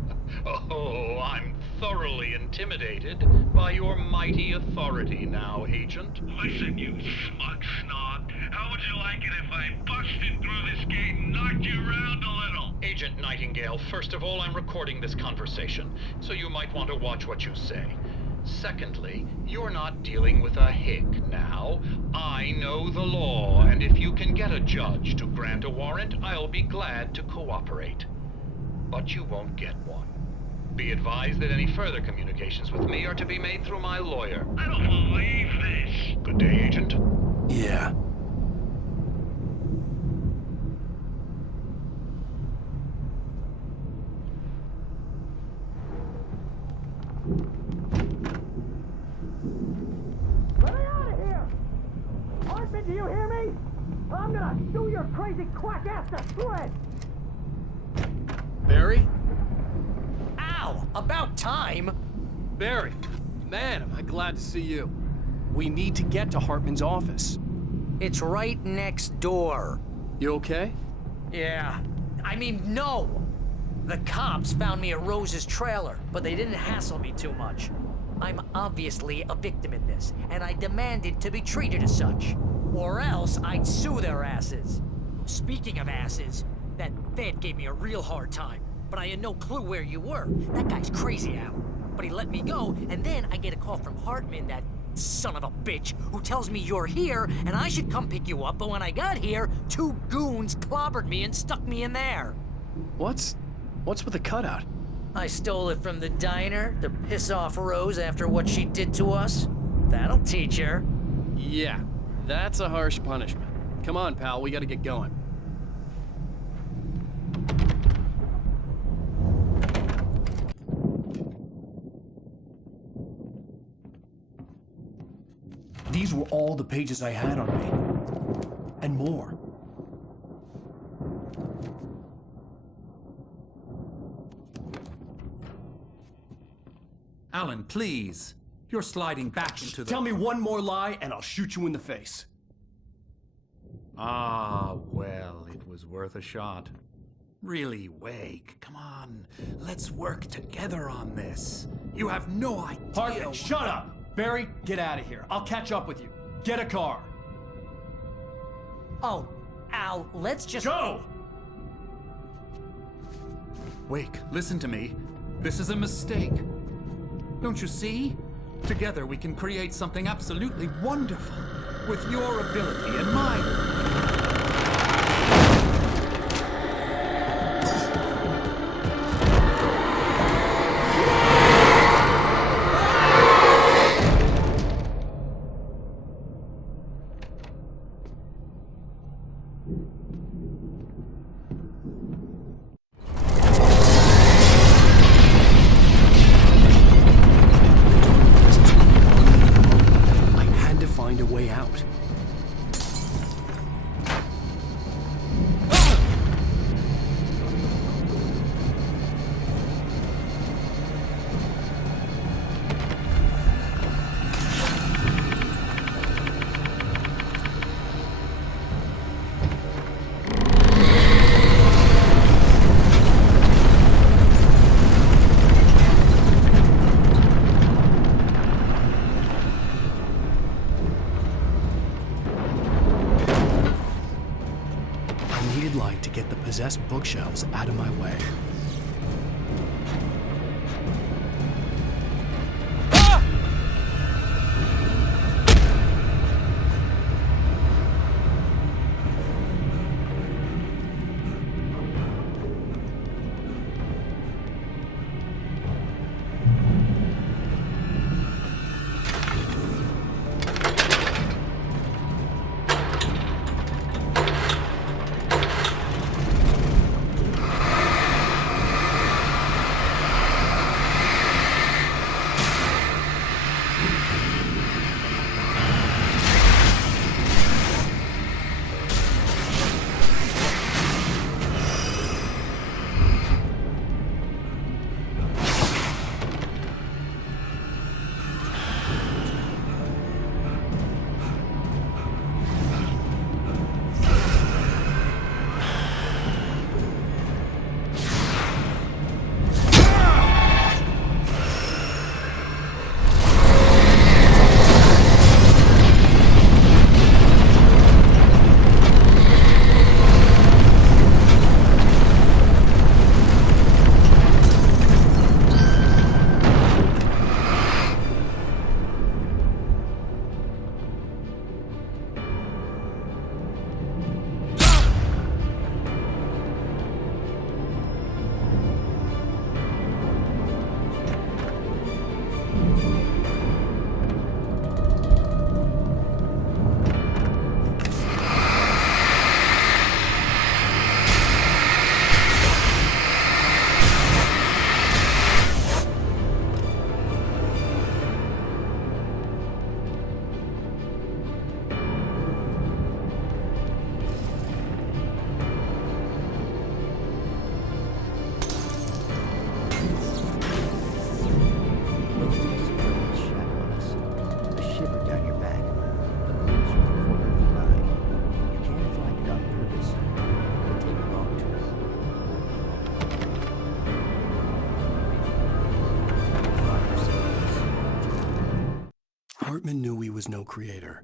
Oh, I'm thoroughly intimidated by your mighty authority now, Agent. Listen, you smug snob. How would you like it if I busted through this gate and knocked you around a little? Agent Nightingale, first of all, I'm recording this conversation, so you might want to watch what you say. Secondly, you're not dealing with a hick now. I know the law, and if you can get a judge to grant a warrant, I'll be glad to cooperate. But you won't get one. Be advised that any further communications with me are to be made through my lawyer. I don't believe this. Good day, Agent. Yeah. Let me out of here! Hartman, do you hear me? I'm gonna chew your crazy quack ass to shreds! Barry? Ow! About time! Barry, man, am I glad to see you. We need to get to Hartman's office. It's right next door. You okay? Yeah. I mean, no! The cops found me at Rose's trailer, but they didn't hassle me too much. I'm obviously a victim in this, and I demanded to be treated as such. Or else I'd sue their asses. Speaking of asses, that Fed gave me a real hard time, but I had no clue where you were. That guy's crazy, Al. But he let me go, and then I get a call from Hartman, that son of a bitch, who tells me you're here, and I should come pick you up, but when I got here, 2 goons clobbered me and stuck me in there. What's with the cutout? I stole it from the diner to piss off Rose after what she did to us. That'll teach her. Yeah, that's a harsh punishment. Come on, pal, we gotta get going. These were all the pages I had on me. And more. Alan, please. You're sliding back into the... Tell me one more lie and I'll shoot you in the face. Ah, well, it was worth a shot. Really, Wake, come on. Let's work together on this. You have no idea... Hartman, shut up! Barry, get out of here. I'll catch up with you. Get a car. Oh, Al, let's just... Go! Wake, listen to me. This is a mistake. Don't you see? Together we can create something absolutely wonderful. With your ability and mine. get the possessed bookshelves out of my way. Hartman knew he was no creator.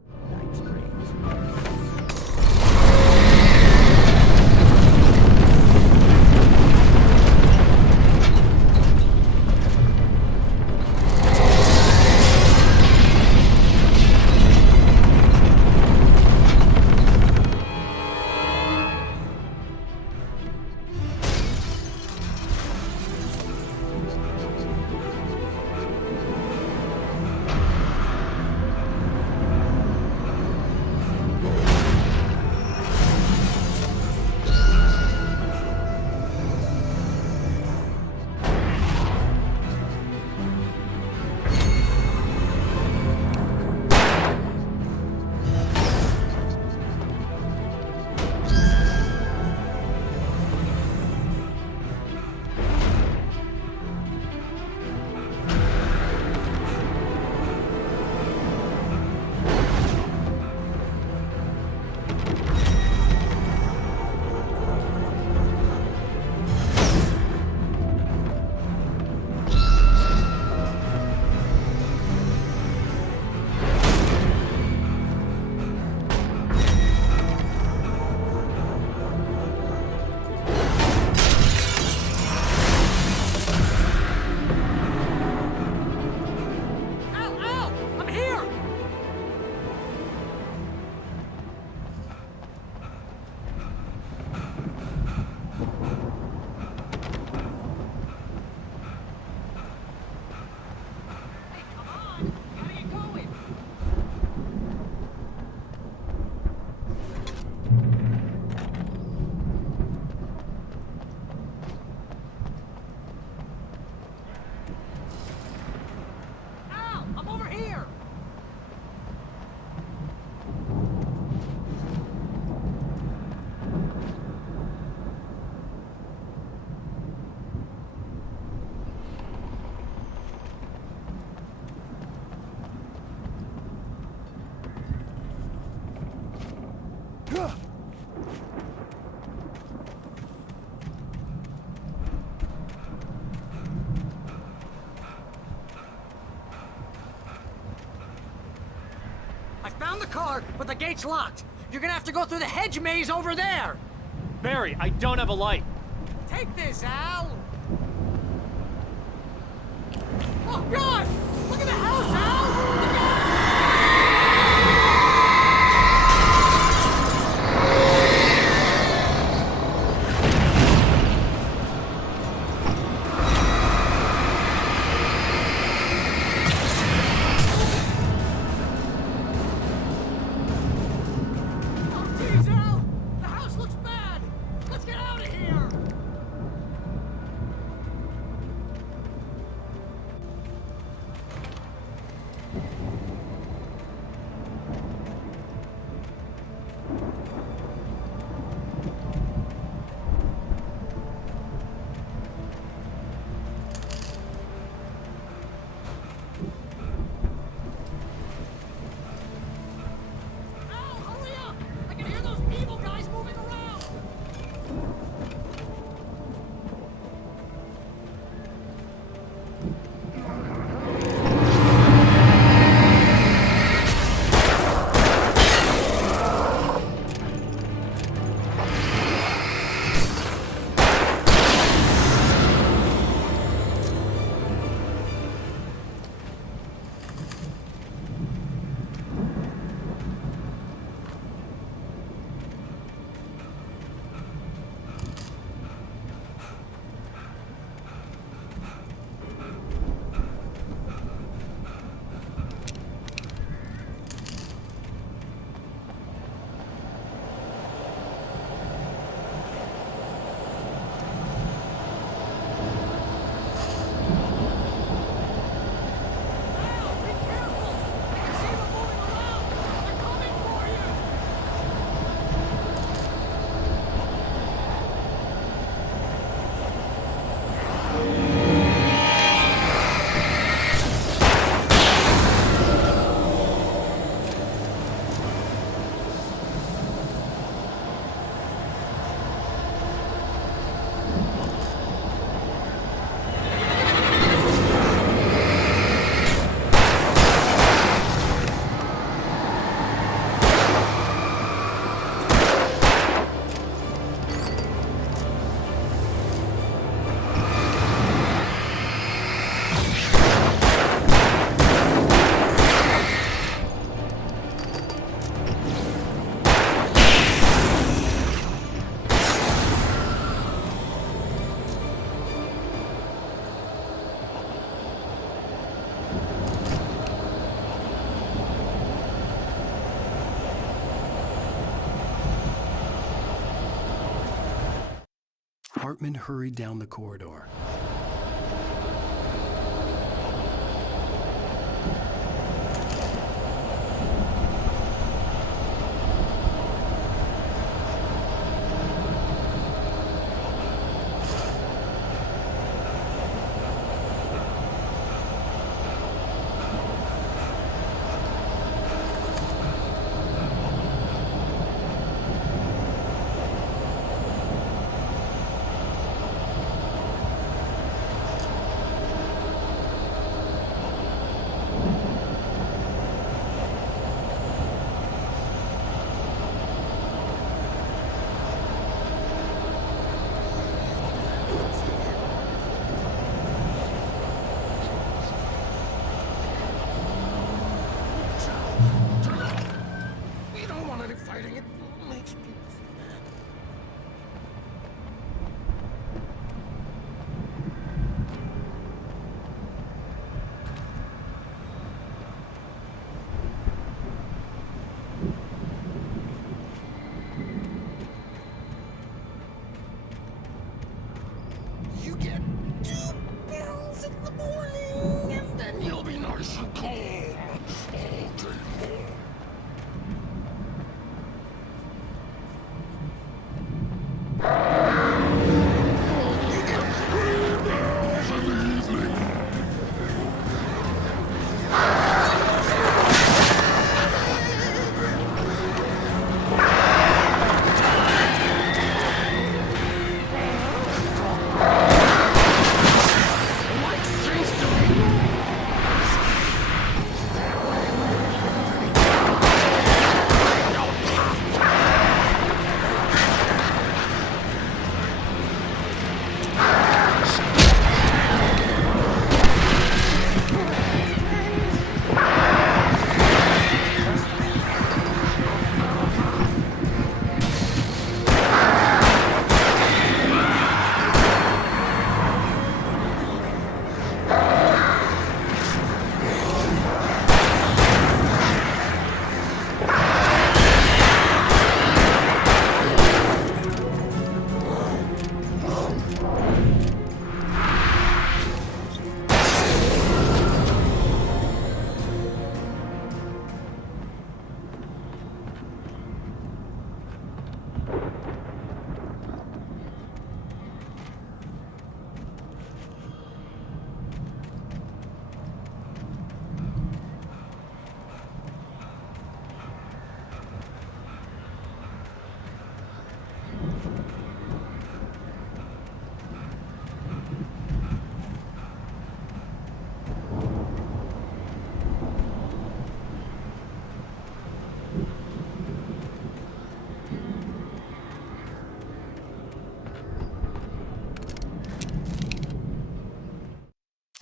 I found the car, but the gate's locked. You're gonna have to go through the hedge maze over there. Barry, I don't have a light. Take this, Al! Oh, God! Look at the house, Al! Look Hartman hurried down the corridor.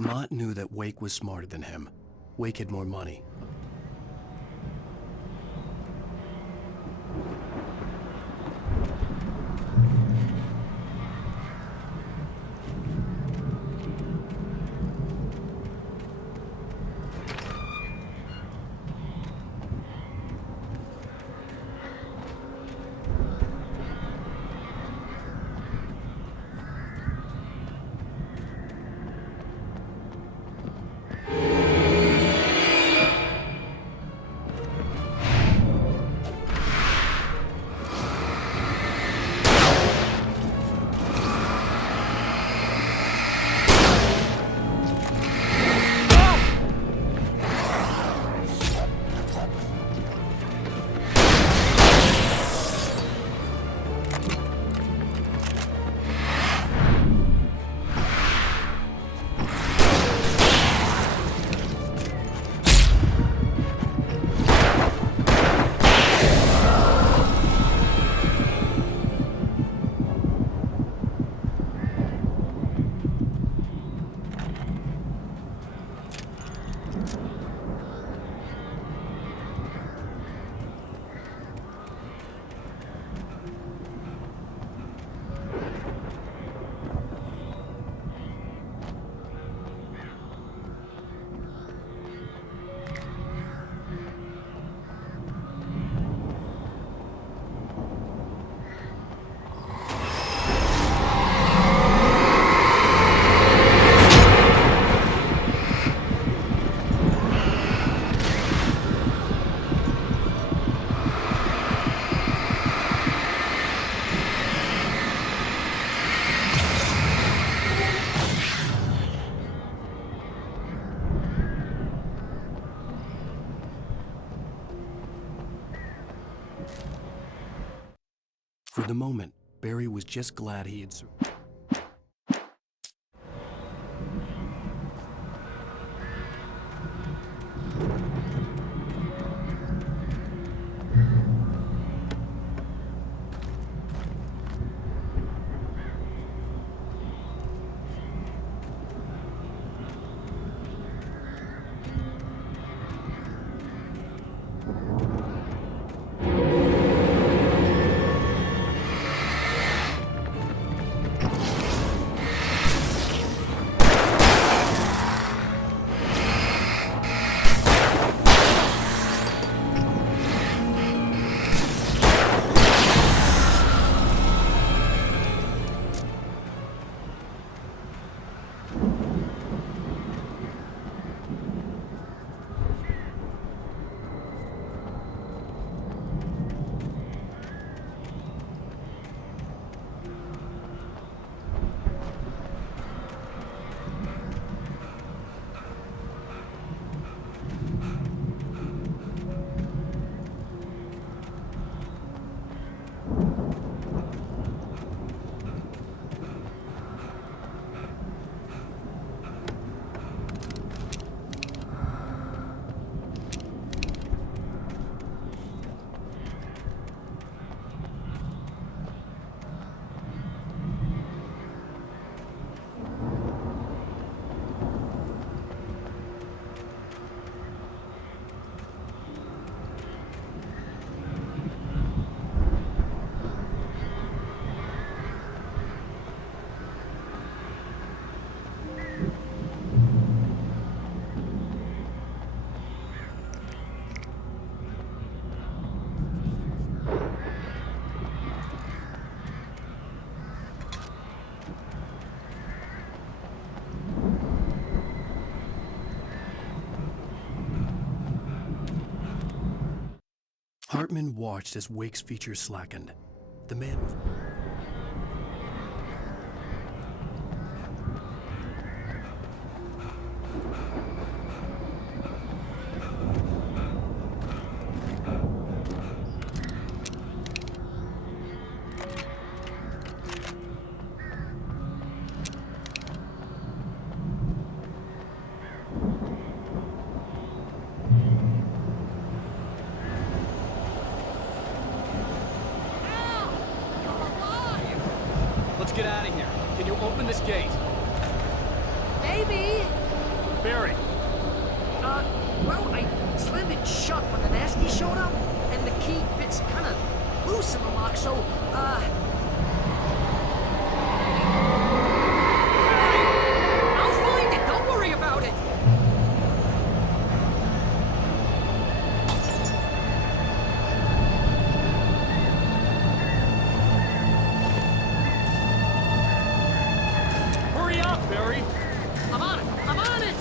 Mott knew that Wake was smarter than him. Wake had more money. For the moment, Barry was just glad he had survived. Hartman watched as Wake's features slackened. The man was... Let's get out of here. Can you open this gate? Maybe. Barry? Well, I slammed it shut when the nasty showed up, and the key fits kind of loose in the lock, so, I'll find it, don't worry about it! Hurry up, Barry! I'm on it! I'm on it!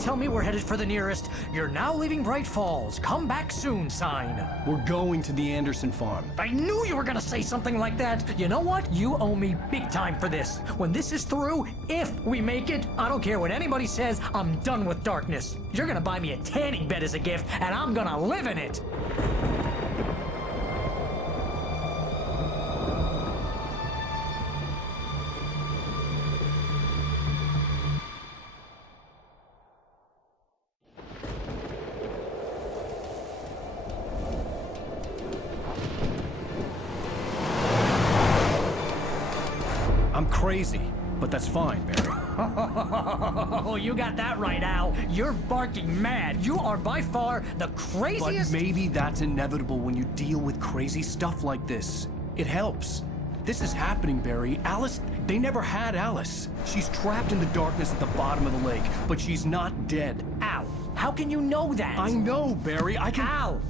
Tell me we're headed for the nearest "You're now leaving Bright Falls. Come back soon" sign. We're going to the Anderson farm. I knew you were gonna say something like that. You know what? You owe me big time for this. When this is through, if we make it, I don't care what anybody says, I'm done with darkness. You're gonna buy me a tanning bed as a gift, and I'm gonna live in it. I'm crazy, but that's fine, Barry. Oh, you got that right, Al. You're barking mad. You are by far the craziest... But maybe that's inevitable when you deal with crazy stuff like this. It helps. This is happening, Barry. Alice, they never had Alice. She's trapped in the darkness at the bottom of the lake, but she's not dead. Al, how can you know that? I know, Barry. I can... Al,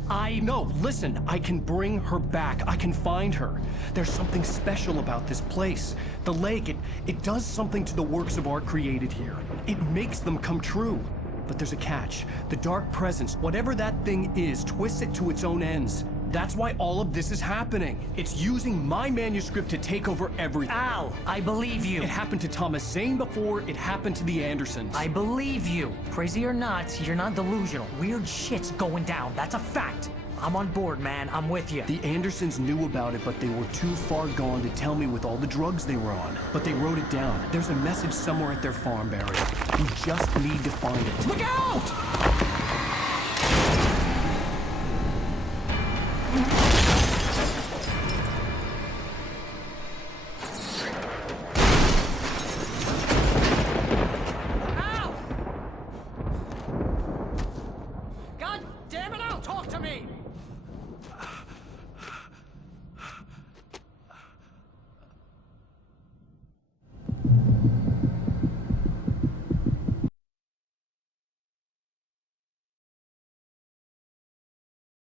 No, listen. I can bring her back. I can find her. There's something special about this place. The lake, it does something to the works of art created here. It makes them come true. But there's a catch. The dark presence, whatever that thing is, twists it to its own ends. That's why all of this is happening. It's using my manuscript to take over everything. Al, I believe you. It happened to Thomas Zane before, it happened to the Andersons. I believe you. Crazy or not, you're not delusional. Weird shit's going down. That's a fact. I'm on board, man. I'm with you. The Andersons knew about it, but they were too far gone to tell me with all the drugs they were on. But they wrote it down. There's a message somewhere at their farm, Barry. We just need to find it. Look out!